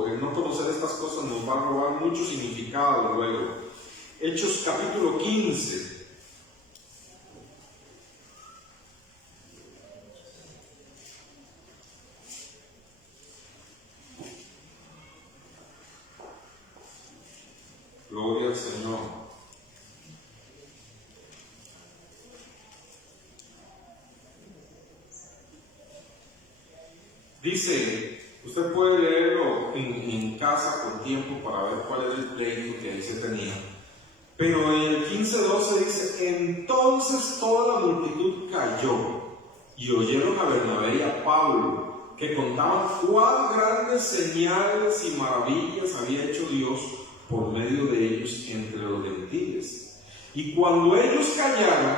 el no conocer estas cosas nos va a robar mucho significado luego. Hechos capítulo 15. Gloria al Señor. Dice, usted puede leerlo en casa con tiempo para ver cuál era el pleito que ahí se tenía. Pero en el 15:12 dice, entonces toda la multitud cayó y oyeron a Bernabé y a Pablo, que contaban cuán grandes señales y maravillas había hecho Dios por medio de ellos entre los gentiles. Y cuando ellos callaron,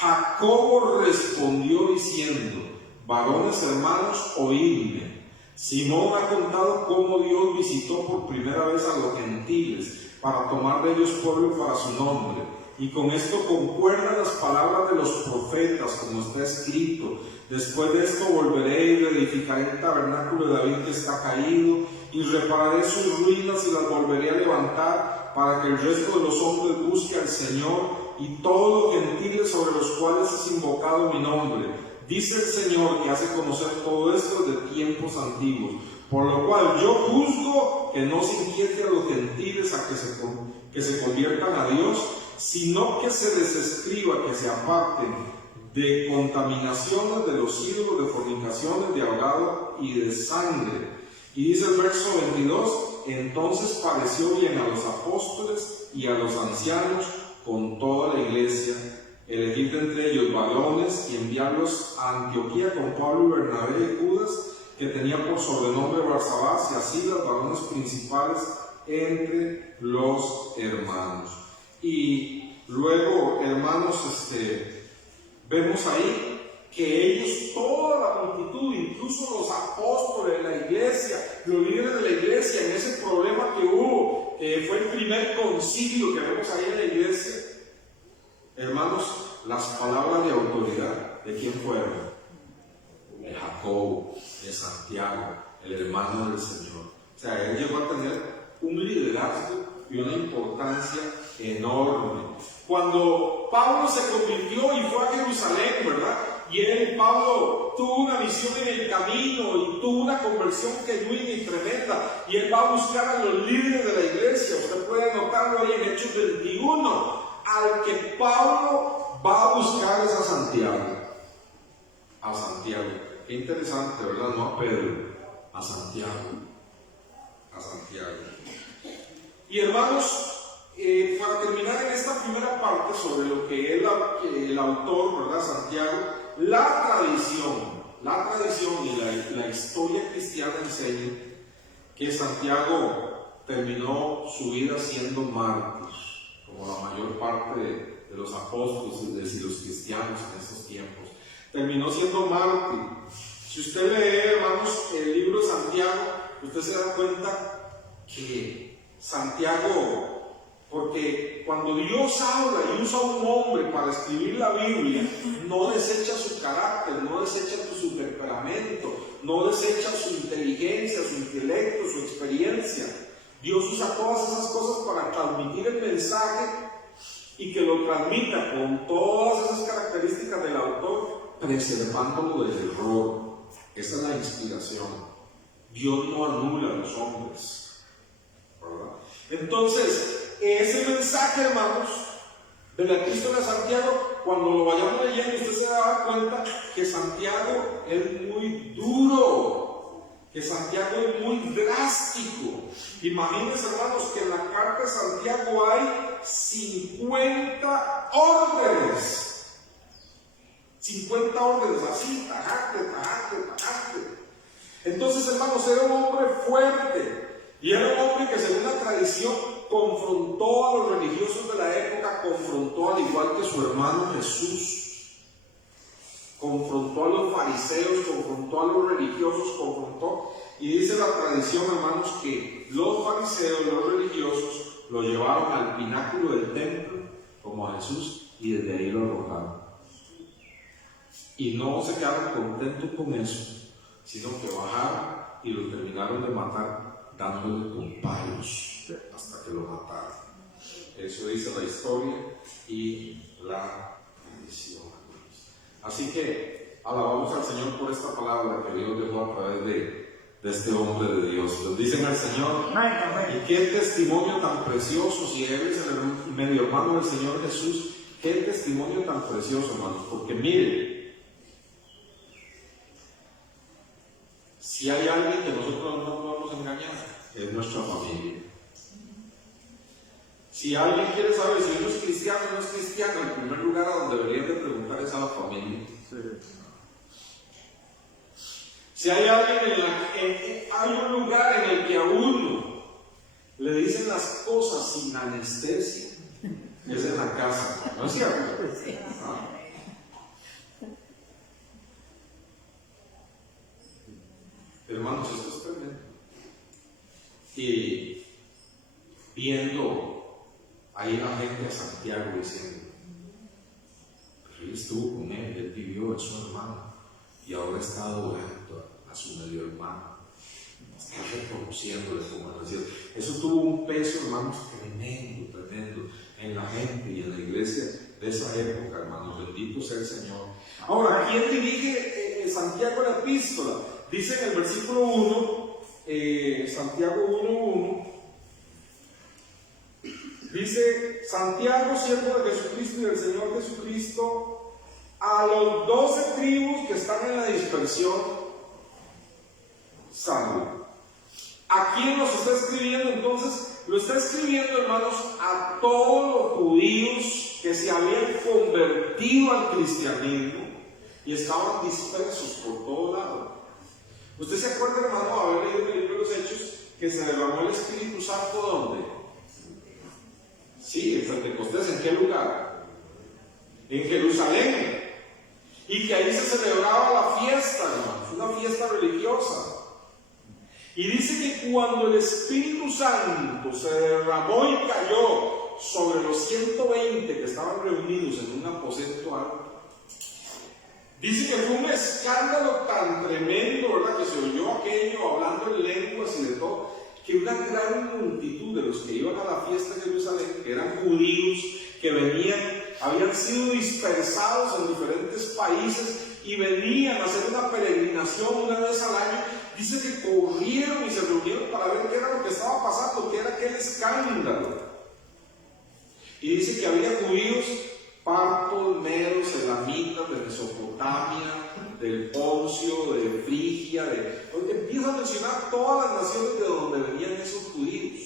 Jacobo respondió diciendo, varones hermanos, oídme. Simón ha contado cómo Dios visitó por primera vez a los gentiles para tomar de ellos pueblo para su nombre. Y con esto concuerdan las palabras de los profetas, como está escrito: después de esto volveré y reedificaré el tabernáculo de David que está caído, y repararé sus ruinas y las volveré a levantar, para que el resto de los hombres busque al Señor y todos los gentiles sobre los cuales es invocado mi nombre. Dice el Señor, que hace conocer todo esto de tiempos antiguos, por lo cual yo juzgo que no se inquiete a los gentiles a que se conviertan a Dios, sino que se les escriba que se aparten de contaminaciones de los ídolos, de fornicaciones, de ahogado y de sangre. Y dice el verso 22, entonces pareció bien a los apóstoles y a los ancianos con toda la iglesia elegir de entre ellos varones y enviarlos a Antioquía con Pablo y Bernabé y Judas, que tenía por sobrenombre Barsabás, y así los varones principales entre los hermanos. Y luego, hermanos, vemos ahí que ellos, toda la multitud, incluso los apóstoles de la iglesia, los líderes de la iglesia, en ese problema que hubo, que fue el primer concilio que vemos ahí en la iglesia, hermanos, las palabras de autoridad, ¿de quién fueron? De Jacobo, de Santiago, el hermano del Señor. O sea, él llegó a tener un liderazgo y una importancia enorme. Cuando Pablo se convirtió y fue a Jerusalén, ¿verdad? Y Pablo, tuvo una visión en el camino y tuvo una conversión genuina y tremenda. Y él va a buscar a los líderes de la iglesia. Usted puede notarlo ahí en Hechos 21. Al que Pablo va a buscar es a Santiago. A Santiago. Qué interesante, ¿verdad? No a Pedro, a Santiago. A Santiago. Y hermanos, para terminar en esta primera parte sobre lo que es el autor, ¿verdad? Santiago, la tradición y la historia cristiana enseña que Santiago terminó su vida siendo mártir, como la mayor parte de los apóstoles y los cristianos en estos tiempos. Terminó siendo mártir. Si usted lee, hermanos, el libro de Santiago, usted se da cuenta que Santiago, porque cuando Dios habla y usa a un hombre para escribir la Biblia, no desecha su carácter, no desecha su temperamento, no desecha su inteligencia, su intelecto, su experiencia. Dios usa todas esas cosas para transmitir el mensaje y que lo transmita con todas esas características del autor, preservándolo del error. Esa es la inspiración. Dios no anula a los hombres, ¿verdad? Entonces, ese mensaje, hermanos, de la epístola de Santiago, cuando lo vayamos leyendo, usted se dará cuenta que Santiago es muy duro, que Santiago es muy drástico. Imagínense, hermanos, que en la carta de Santiago hay 50 órdenes. 50 órdenes, así, tajante. Entonces, hermanos, era un hombre fuerte. Y era un hombre que, según la tradición, confrontó a los religiosos de la época, confrontó al igual que su hermano Jesús, confrontó a los fariseos, confrontó a los religiosos, confrontó. Y dice la tradición, hermanos, que los fariseos, los religiosos, lo llevaron al pináculo del templo, como a Jesús, y desde ahí lo arrojaron. Y no se quedaron contentos con eso, sino que bajaron y lo terminaron de matar, dándole con palos hasta que lo mataron. Eso dice la historia y la bendición. Así que alabamos al Señor por esta palabra que Dios dejó a través de este hombre de Dios. Nos dicen al Señor, y qué testimonio tan precioso, si eres el medio hermano del Señor Jesús, qué testimonio tan precioso, hermanos, porque mire, si hay alguien que nosotros no podemos engañar, es nuestra familia. Si alguien quiere saber si uno es cristiano o no es cristiano, el primer lugar a donde deberían de preguntar es a la familia. Si hay alguien hay un lugar en el que a uno le dicen las cosas sin anestesia, es en la casa, ¿no es cierto? ¿Ah? Hermanos, esto es tremendo. Y viendo ahí la gente a Santiago diciendo, pero él estuvo con él vivió, es su hermano, y ahora está adorando a su medio hermano, está reconociéndole como el cielo. Eso tuvo un peso, hermanos, tremendo, tremendo en la gente y en la iglesia de esa época, hermanos. Bendito sea el Señor. Ahora, ¿quién dirige Santiago la epístola? Dice en el versículo 1, Santiago 1:1, dice: Santiago, siervo de Jesucristo y del Señor Jesucristo, a los 12 tribus que están en la dispersión, salve. ¿A quién nos está escribiendo entonces? Lo está escribiendo, hermanos, a todos los judíos que se habían convertido al cristianismo y estaban dispersos por todo lado. ¿Usted se acuerda, hermano, haber leído en el libro de los Hechos que se derramó el Espíritu Santo ¿dónde? Sí, en Pentecostés. ¿En qué lugar? En Jerusalén. Y que ahí se celebraba la fiesta, hermanos, una fiesta religiosa. Y dice que cuando el Espíritu Santo se derramó y cayó sobre los 120 que estaban reunidos en un aposento alto, dice que fue un escándalo tan tremendo, ¿verdad?, que se oyó aquello hablando en lenguas y de todo, que una gran multitud de los que iban a la fiesta en Jerusalén, que eran judíos, que venían, habían sido dispersados en diferentes países y venían a hacer una peregrinación una vez al año. Dice que corrieron y se reunieron para ver qué era lo que estaba pasando, qué era aquel escándalo. Y dice que había judíos, partos, medos, elamitas, de Mesopotamia, del Poncio, de Frigia, empieza a mencionar todas las naciones de donde venían esos judíos.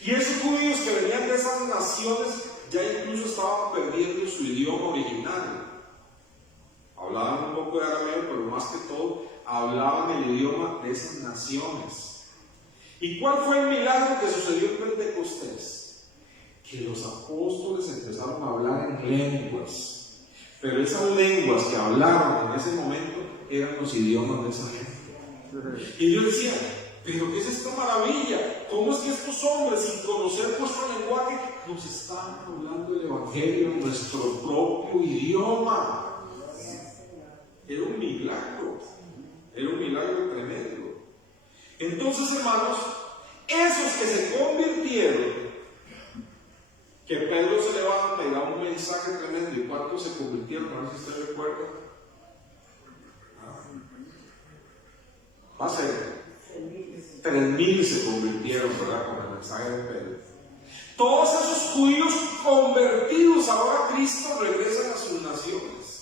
Y esos judíos que venían de esas naciones ya incluso estaban perdiendo su idioma original. Hablaban un poco de arameo, pero más que todo hablaban el idioma de esas naciones. ¿Y cuál fue el milagro que sucedió en Pentecostés? Que los apóstoles empezaron a hablar en lenguas, pero esas lenguas que hablaban en ese momento eran los idiomas de esa gente. Y yo decía, pero ¿qué es esta maravilla? ¿Cómo es que estos hombres, sin conocer vuestro lenguaje, nos están hablando del Evangelio en nuestro propio idioma? Era un milagro tremendo. Entonces, hermanos, esos que se convirtieron, que Pedro se levanta y da un mensaje tremendo, ¿y cuántos se convirtieron? A ver si usted recuerda. Va a ser 3,000 se convirtieron, ¿verdad?, con el mensaje de Pedro. Todos esos judíos convertidos ahora a Cristo regresan a sus naciones.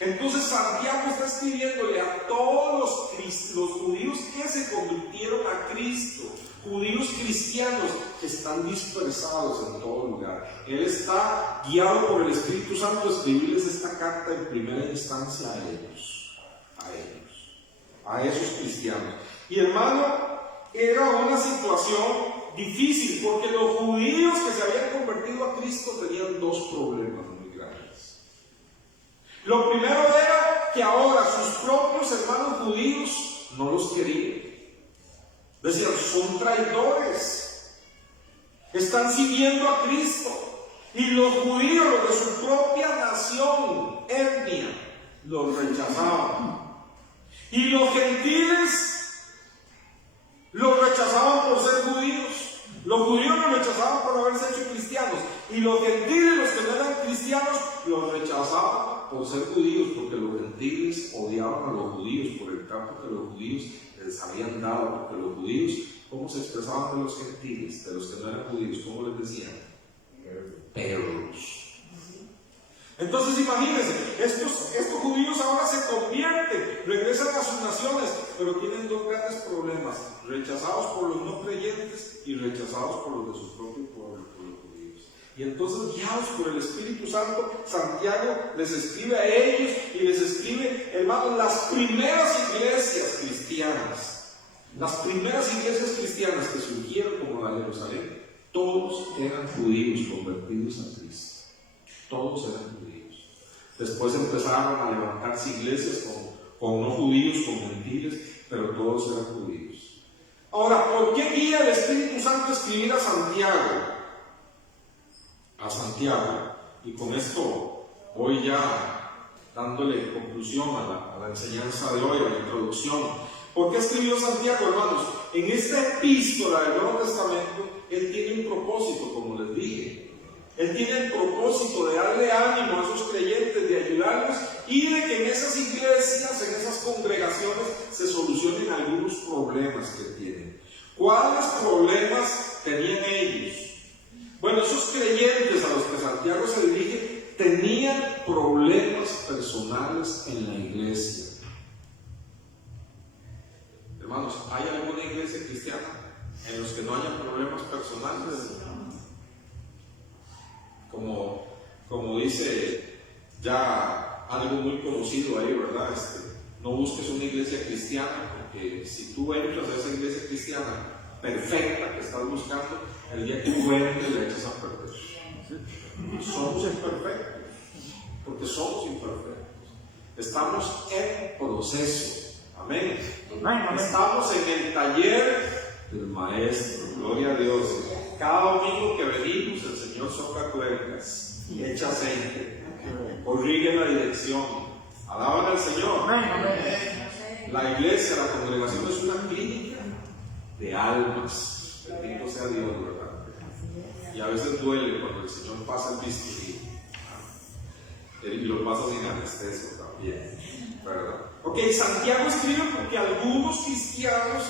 Entonces Santiago está escribiéndole a todos los judíos que se convirtieron a Cristo, judíos cristianos que están dispersados en todo lugar. Él está guiado por el Espíritu Santo a escribirles esta carta en primera instancia a esos cristianos. Y hermano, era una situación difícil porque los judíos que se habían convertido a Cristo tenían dos problemas muy grandes. Lo primero era que ahora sus propios hermanos judíos no los querían. Decían, son traidores, están siguiendo a Cristo. Y los judíos, los de su propia nación, etnia, los rechazaban. Y los gentiles los rechazaban por ser judíos. Los judíos los rechazaban por haberse hecho cristianos, y los gentiles, los que no eran cristianos, los rechazaban por ser judíos, porque los gentiles odiaban a los judíos por el trato que los judíos les habían dado, porque los judíos, ¿cómo se expresaban de los gentiles, de los que no eran judíos? ¿Cómo les decían? Perros. Entonces imagínense, estos judíos ahora se convierten, regresan a sus naciones, pero tienen dos grandes problemas: rechazados por los no creyentes y rechazados por los de su propio pueblo, por los judíos. Y entonces, guiados por el Espíritu Santo, Santiago les escribe a ellos y les escribe, hermanos, las primeras iglesias cristianas. Las primeras iglesias cristianas que surgieron como la de Jerusalén, todos eran judíos convertidos a Cristo. Todos eran judíos. Después empezaron a levantarse iglesias con no judíos, con gentiles, pero todos eran judíos. Ahora, ¿por qué guía el Espíritu Santo a escribir a Santiago? A Santiago. Y con esto voy ya dándole conclusión a la enseñanza de hoy, a la introducción. ¿Por qué escribió Santiago, hermanos? En esta epístola del Nuevo Testamento, él tiene un propósito, como les dije. Él tiene el propósito de darle ánimo a esos creyentes, de ayudarlos y de que en esas iglesias, en esas congregaciones, se solucionen algunos problemas que tienen. ¿Cuáles problemas tenían ellos? Bueno, esos creyentes a los que Santiago se dirige tenían problemas personales en la iglesia. Hermanos, ¿hay alguna iglesia cristiana en los que no haya problemas personales? Como dice ya algo muy conocido ahí, ¿verdad? No busques una iglesia cristiana, porque si tú entras a esa iglesia cristiana perfecta que estás buscando, el día que tú entres le echas a perder. Somos imperfectos, porque somos imperfectos. Estamos en proceso. Amén. Estamos en el taller del Maestro. Gloria a Dios. Cada domingo que venimos, el Señor sopla tuercas y echa aceite, corrige la dirección. Alaban al Señor. La iglesia, la congregación es una clínica de almas. Bendito sea Dios, ¿verdad? Y a veces duele cuando el Señor pasa el bisturí y lo pasa sin anestesia también, ¿verdad? Ok, Santiago escribe porque alumnos cristianos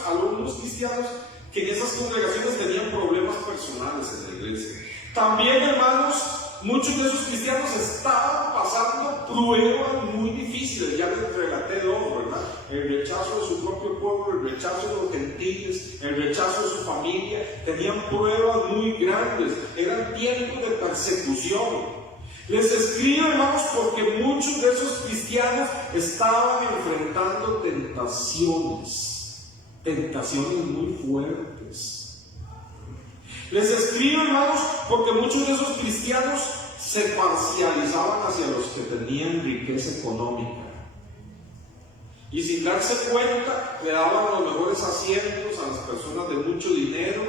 que en esas congregaciones tenían problemas personales en la iglesia. También, hermanos, muchos de esos cristianos estaban pasando pruebas muy difíciles. Ya les relaté dos, ¿verdad? El rechazo de su propio pueblo, el rechazo de los gentiles, el rechazo de su familia. Tenían pruebas muy grandes. Eran tiempos de persecución. Les escribo, hermanos, porque muchos de esos cristianos estaban enfrentando tentaciones muy fuertes. Les escribo, hermanos, porque muchos de esos cristianos se parcializaban hacia los que tenían riqueza económica. Y sin darse cuenta, le daban los mejores asientos a las personas de mucho dinero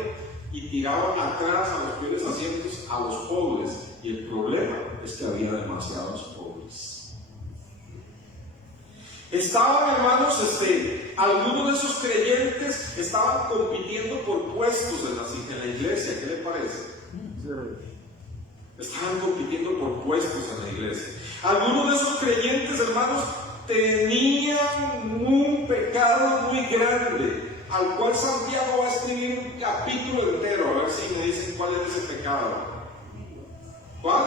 y tiraban atrás a los peores asientos a los pobres. Y el problema es que había demasiados pobres. Estaban, hermanos, algunos de esos creyentes estaban compitiendo por puestos en la iglesia. ¿Qué le parece? Estaban compitiendo por puestos en la iglesia. Algunos de esos creyentes, hermanos, tenían un pecado muy grande, al cual Santiago va a escribir un capítulo entero. A ver si me dicen cuál es ese pecado. ¿Cuál?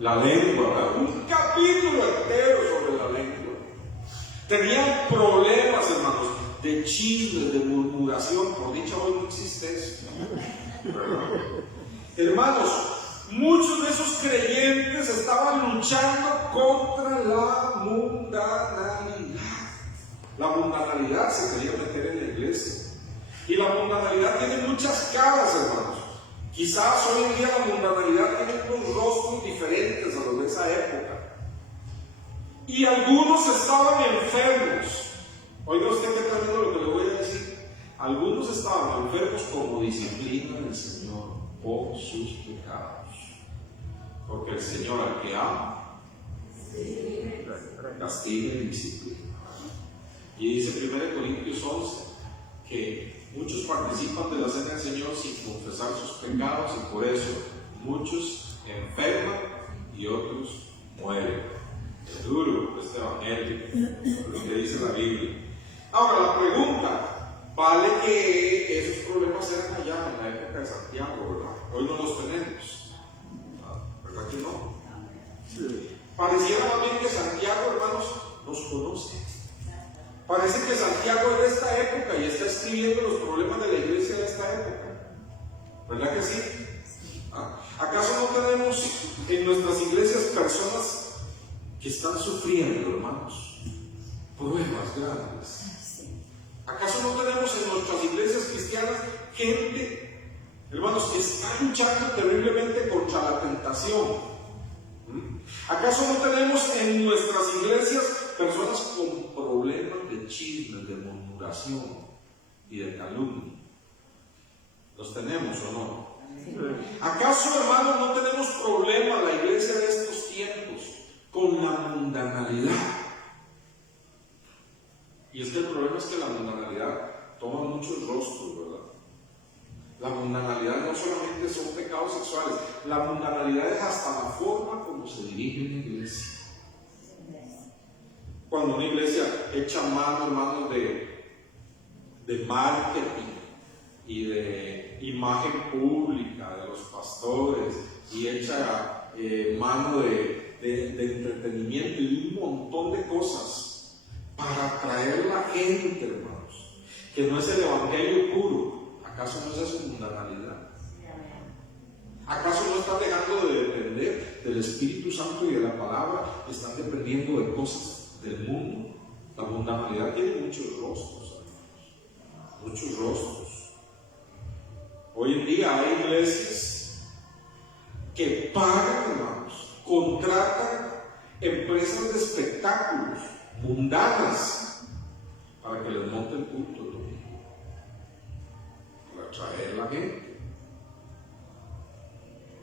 La lengua, ¿verdad? Un capítulo entero sobre la lengua. Tenían problemas, hermanos, de chismes, de murmuración. Por dicha, hoy no existe eso. Hermanos, muchos de esos creyentes estaban luchando contra la mundanalidad. La mundanalidad se quería meter en la iglesia. Y la mundanalidad tiene muchas caras, hermanos. Quizás hoy en día la mundanalidad tiene unos rostros diferentes a los de esa época. Y algunos estaban enfermos. Oiga usted qué tremendo lo que le voy a decir. Algunos estaban enfermos como disciplina del Señor por sus pecados. Porque el Señor al que ama, castiga y disciplina. Y dice 1 Corintios 11 que Muchos participan de la cena del Señor sin confesar sus pecados y por eso muchos enferman y otros mueren. Es duro este evangelio, lo que dice la Biblia. Ahora la pregunta, vale que esos problemas eran allá en la época de Santiago, ¿verdad? Hoy no los tenemos, ¿verdad que no? Sí. Pareciera más bien que Santiago, hermanos, nos conoce. Parece que Santiago es de esta época y está escribiendo los problemas de la iglesia de esta época. ¿Verdad que sí? ¿Acaso no tenemos en nuestras iglesias personas que están sufriendo, hermanos, problemas grandes? ¿Acaso no tenemos en nuestras iglesias cristianas gente, hermanos, que está luchando terriblemente contra la tentación? ¿Acaso no tenemos en nuestras iglesias personas con problemas de chismes, de murmuración y de calumnia? ¿Los tenemos o no? ¿Acaso, hermanos, no tenemos problema en la iglesia de estos tiempos con la mundanalidad? Y es que el problema es que la mundanalidad toma muchos rostros, ¿verdad? La mundanalidad no solamente son pecados sexuales, la mundanalidad es hasta la forma como se dirige una iglesia. Cuando una iglesia echa mano, hermanos, de marketing y de imagen pública de los pastores y echa mano de entretenimiento y un montón de cosas para atraer a la gente, hermanos, que no es el evangelio puro. ¿Acaso no es eso mundanalidad? ¿Acaso no están dejando de depender del Espíritu Santo y de la palabra? Están dependiendo de cosas del mundo. La mundanalidad tiene muchos rostros, hermanos, muchos rostros. Hoy en día hay iglesias que pagan, hermanos, contratan empresas de espectáculos mundanas para que les monten culto el domingo, para atraer a la gente.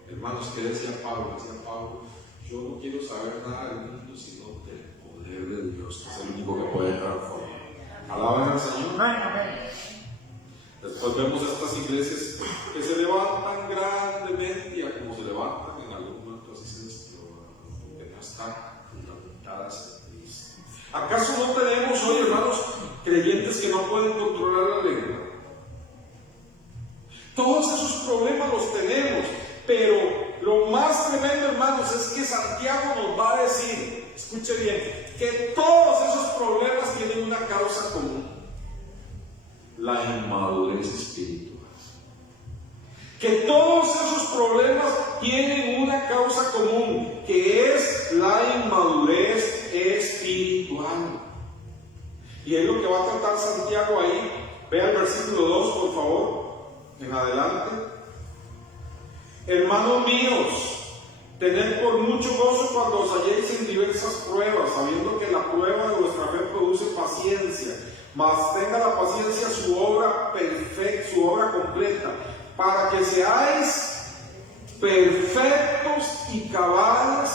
Hermanos, ¿qué decía Pablo? Decía Pablo, yo no quiero saber nada del mundo sino del poder de Dios, que es el único que puede transformar. Alaben al Señor. Después vemos estas iglesias que se levantan grandemente, ya como se levantan en algún momento así se desploran, que no están fundamentadas en Cristo. ¿Acaso no tenemos hoy, hermanos, creyentes que no pueden controlar la lengua? Todos esos problemas los tenemos, pero lo más tremendo, hermanos, es que Santiago nos va a decir, escuche bien, que todos esos problemas tienen una causa común: la inmadurez espiritual. Que todos esos problemas tienen una causa común, que es la inmadurez espiritual. Y es lo que va a tratar Santiago ahí. Vea el versículo 2, por favor, en adelante. Hermanos míos, tened por mucho gozo cuando os halléis en diversas pruebas, sabiendo que la prueba de vuestra fe produce paciencia. Mas tenga la paciencia su obra perfecta, su obra completa, para que seáis perfectos y cabales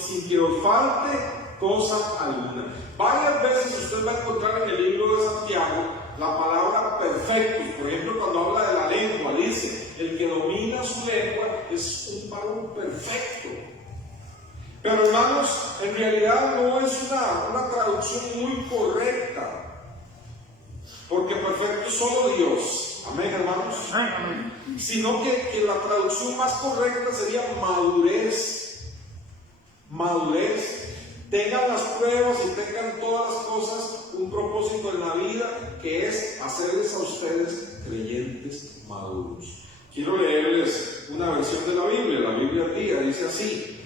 sin que os falte cosa alguna. Varias veces usted va a encontrar en el libro de Santiago la palabra perfectos. Por ejemplo, cuando habla de la lengua, dice: el que domina su lengua es un varón perfecto. Pero, hermanos, en realidad no es una traducción muy correcta. Porque perfecto es solo Dios. Amén, hermanos. Sino que la traducción más correcta sería madurez. Madurez. Tengan las pruebas y tengan todas las cosas un propósito en la vida, que es hacerles a ustedes creyentes maduros. Quiero leerles una versión de la Biblia. La Biblia al día dice así: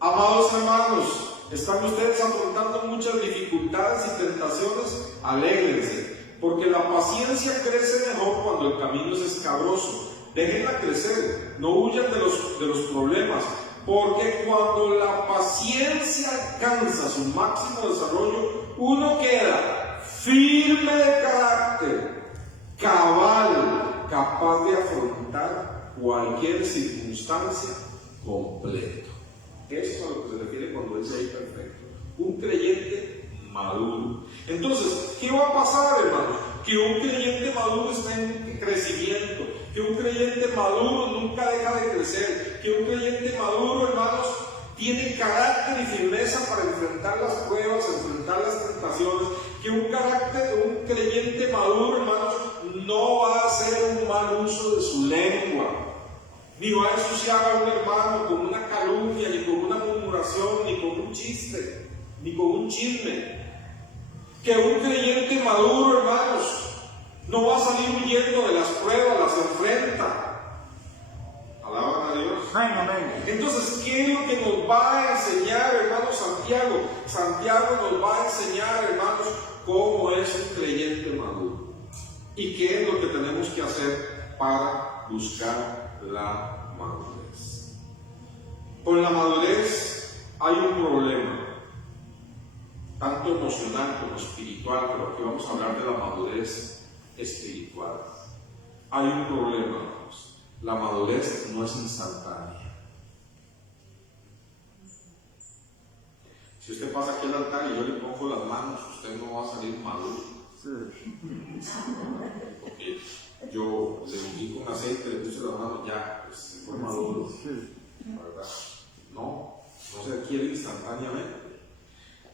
amados hermanos, están ustedes afrontando muchas dificultades y tentaciones, alégrense, porque la paciencia crece mejor cuando el camino es escabroso. Déjenla crecer, no huyan de los problemas, porque cuando la paciencia alcanza su máximo desarrollo, uno queda firme de carácter, cabal, capaz de afrontar cualquier circunstancia completo. Eso es a lo que se refiere cuando dice ahí perfecto. Un creyente maduro. Entonces, ¿qué va a pasar, hermanos? que un creyente maduro está en crecimiento, que un creyente maduro nunca deja de crecer, que un creyente maduro, hermanos, tiene carácter y firmeza para enfrentar las pruebas, enfrentar las tentaciones, que un creyente maduro, hermanos, no va a hacer un mal uso de su lengua, ni va a ensuciar a un hermano con una calumnia, ni con una murmuración, ni con un chiste, ni con un chisme. Que un creyente maduro, hermanos, no va a salir huyendo de las pruebas, las enfrenta. Alaban a Dios. Amén. Entonces, ¿qué es lo que nos va a enseñar, hermanos, Santiago? Santiago nos va a enseñar, hermanos, cómo es un creyente maduro. ¿Y qué es lo que tenemos que hacer para buscar la madurez? Con la madurez hay un problema, tanto emocional como espiritual, pero aquí vamos a hablar de la madurez espiritual. Hay un problema, hermanos. La madurez no es instantánea. Si usted pasa aquí al altar y yo le pongo las manos, usted no va a salir maduro. Porque yo le ungí con aceite, le puse las manos, ya, pues se fue maduro. ¿Verdad? No se adquiere instantáneamente.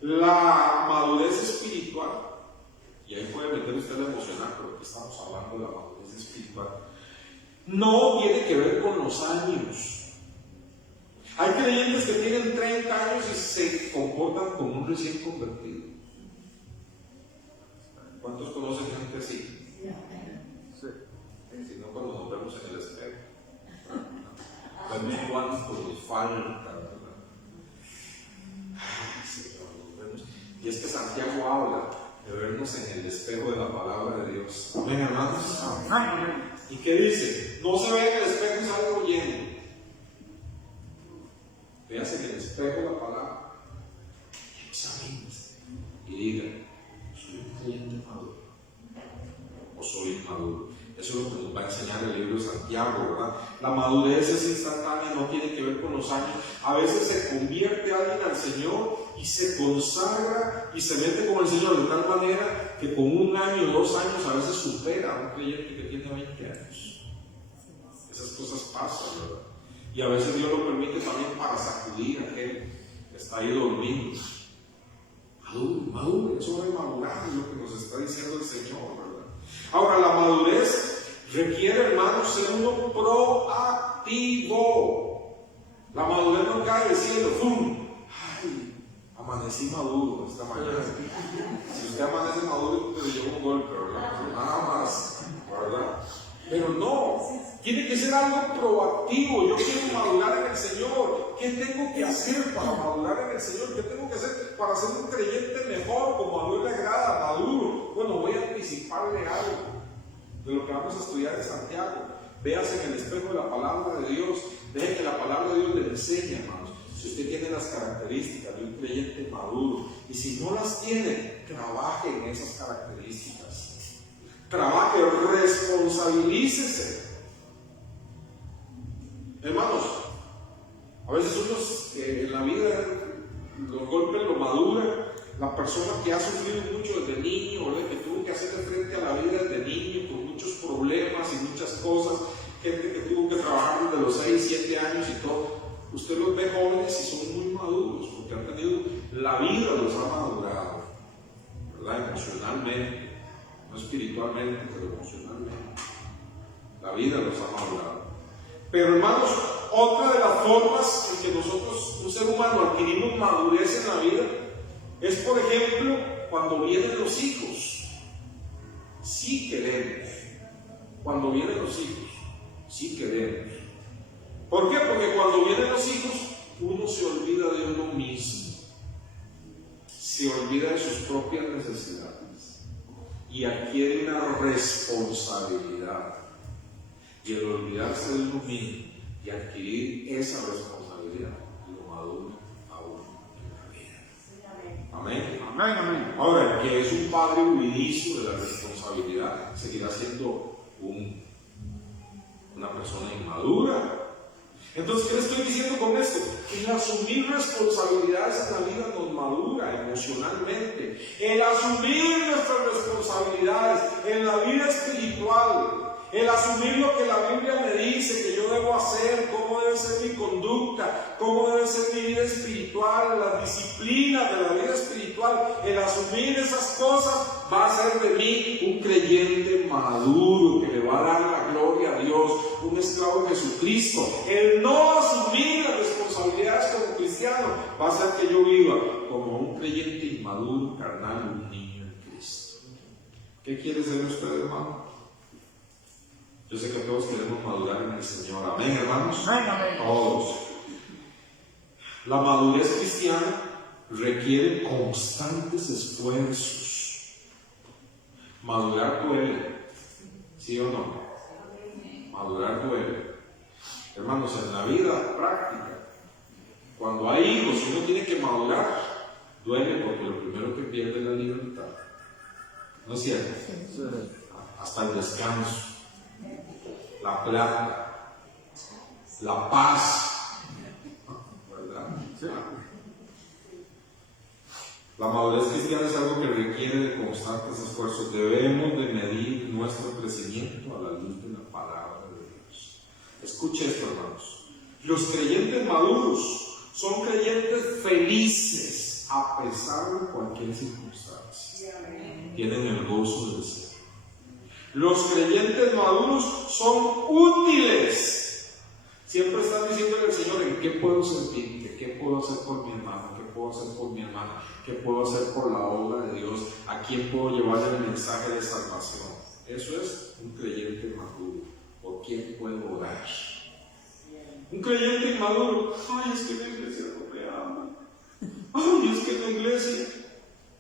La madurez espiritual, y ahí puede meter usted la emocional, pero aquí estamos hablando de la madurez espiritual, no tiene que ver con los años. Hay creyentes que tienen 30 años y se comportan como un recién convertido. ¿Cuántos conocen gente así? Sí. Si no, cuando nos vemos en el espejo. También cuántos nos falta. Y es que Santiago habla de vernos en el espejo de la palabra de Dios. Amén, hermanos. Amén. ¿Y qué dice? No se ve en el espejo y salga huyendo. Véase en el espejo de la palabra. Examínese y diga: ¿soy un creyente maduro o soy inmaduro? Eso es lo que nos va a enseñar el libro de Santiago, ¿verdad? La madurez es instantánea, no tiene que ver con los años. A veces se convierte alguien al Señor y se consagra y se mete con el Señor de tal manera que con 1 año, 2 años, a veces supera a un creyente que tiene 20 años. Esas cosas pasan, ¿verdad? Y a veces Dios lo permite también para sacudir a aquel que está ahí dormido. Maduro, eso de madurar es lo que nos está diciendo el Señor, ¿verdad? Ahora, la madurez requiere, hermanos, ser uno proactivo. La madurez no cae del cielo. ¡Pum! ¡Ay! Amanecí maduro esta mañana. Si usted amanece maduro, te lleva un golpe, ¿verdad? Nada más, ¿verdad? Pero no, tiene que ser algo proactivo. Yo quiero madurar en el Señor. ¿Qué tengo que hacer para madurar en el Señor? ¿Qué tengo que hacer para ser un creyente mejor, como a Dios le agrada, maduro? Bueno, voy a anticiparle algo de lo que vamos a estudiar en Santiago. Véase en el espejo de la palabra de Dios. Deje que la palabra de Dios le enseñe, hermanos. Si usted tiene las características de un creyente maduro, y si no las tiene, trabaje en esas características. Trabaje, responsabilícese. Hermanos, a veces unos en la vida los golpes lo maduran. La persona que ha sufrido mucho desde niño, ¿verdad? Que tuvo que hacerle frente a la vida desde niño con muchos problemas y muchas cosas, gente que tuvo que trabajar desde los 6, 7 años y todo. Usted los ve jóvenes y son muy maduros porque han tenido, la vida los ha madurado, ¿verdad? Emocionalmente, no espiritualmente, pero emocionalmente. La vida los ha madurado. Pero, hermanos, otra de las formas en que nosotros, un ser humano, adquirimos madurez en la vida es, por ejemplo, cuando vienen los hijos. Sí queremos. Cuando vienen los hijos, sí queremos. ¿Por qué? Porque cuando vienen los hijos, uno se olvida de uno mismo. Se olvida de sus propias necesidades. Y adquiere una responsabilidad. Y el olvidarse de uno mismo y adquirir esa responsabilidad, lo madura a uno en la vida. Amén. Amén, amén. Ahora, el que es un padre huidizo de la responsabilidad seguirá siendo una persona inmadura. Entonces, ¿qué le estoy diciendo con esto? Que el asumir responsabilidades en la vida nos madura emocionalmente. El asumir nuestras responsabilidades en la vida espiritual. El asumir lo que la Biblia me dice que yo debo hacer, cómo debe ser mi conducta, cómo debe ser mi vida espiritual, las disciplinas de la vida espiritual. El asumir esas cosas va a hacer de mí un creyente maduro que le va a dar la gloria a Dios, un esclavo de Jesucristo. El no asumir las responsabilidades como cristiano va a hacer que yo viva como un creyente inmaduro, carnal, un niño en Cristo. ¿Qué quiere ser usted, hermano? Yo sé que todos queremos madurar en el Señor. Amén, hermanos. Amén. Todos. La madurez cristiana requiere constantes esfuerzos. Madurar duele. ¿Sí o no? Madurar duele. Hermanos, en la vida práctica, cuando hay hijos y uno tiene que madurar, duele porque lo primero que pierde es la libertad. ¿No es cierto? Hasta el descanso, la plata, la paz, ¿verdad? Sí. La madurez cristiana es algo que requiere de constantes esfuerzos. Debemos de medir nuestro crecimiento a la luz de la palabra de Dios. Escuche esto, hermanos. Los creyentes maduros son creyentes felices a pesar de cualquier circunstancia. Tienen el gozo del ser. Los creyentes maduros son útiles. Siempre están diciéndole al Señor: ¿en qué puedo servirte? ¿Qué puedo hacer por mi hermano? ¿Qué puedo hacer por mi hermana? ¿Qué puedo hacer por la obra de Dios? ¿A quién puedo llevarle el mensaje de salvación? Eso es un creyente maduro. ¿Por quién puedo orar? Un creyente inmaduro: ay, es que en la iglesia no me ama. Ay, es que en la iglesia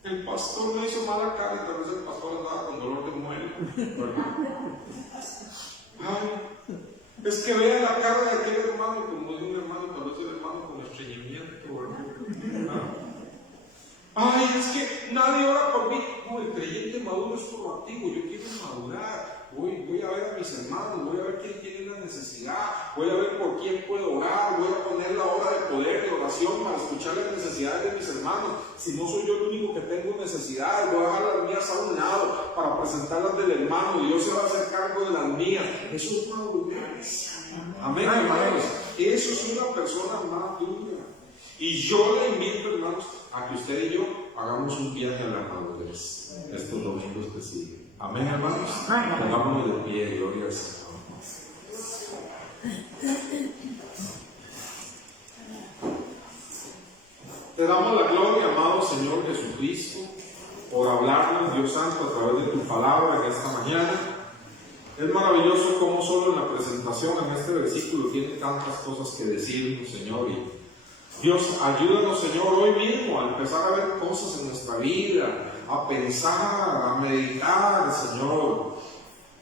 el pastor me hizo mala cara y tal vez el pastor andaba con dolor de muela, ¿verdad? Ay, es que vea la cara de aquel hermano, como de un hermano, tal vez el hermano con estreñimiento, ¿verdad? Ay, es que nadie ora por mí. No, el creyente maduro es proactivo. Yo quiero madurar. Voy a ver a mis hermanos, voy a ver quién tiene la necesidad, voy a ver por quién puedo orar, voy a poner la hora de poder, de oración para escuchar las necesidades de mis hermanos. Si no soy yo el único que tengo necesidades, voy a dejar las mías a un lado para presentarlas del hermano. Dios se va a hacer cargo de las mías. Eso es madurez. Amén, hermanos. Eso es una persona madura. Y yo le invito, hermanos, a que usted y yo hagamos un viaje a la madurez estos domingos que siguen. Amén, hermanos. Pongámonos de pie, gloria al Señor. Te damos la gloria, amado Señor Jesucristo, por hablarnos, Dios Santo, a través de tu palabra en esta mañana. Es maravilloso cómo solo en la presentación, en este versículo, tiene tantas cosas que decirnos, Señor. Y Dios, ayúdanos, Señor, hoy mismo a empezar a ver cosas en nuestra vida, a pensar, a meditar, Señor,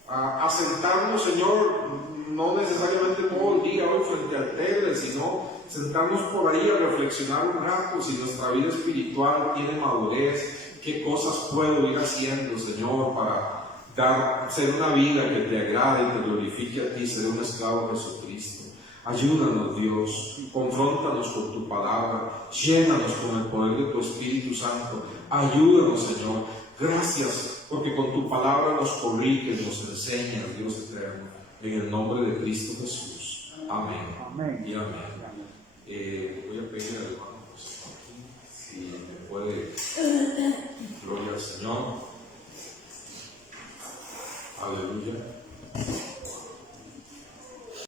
a sentarnos, Señor, no necesariamente todo el día hoy frente al tele, sino sentarnos por ahí a reflexionar un rato si nuestra vida espiritual tiene madurez, qué cosas puedo ir haciendo, Señor, para ser una vida que te agrade y te glorifique a ti, ser un esclavo de Jesucristo. Ayúdanos, Dios, confróntanos con tu palabra, llénanos con el poder de tu Espíritu Santo. Ayúdanos, Señor. Gracias, porque con tu palabra nos corriges, nos enseñas, Dios eterno. En el nombre de Cristo Jesús. Amén. Amén. Y amén. Voy a pedir al hermano José, si me puede. Gloria al Señor. Aleluya.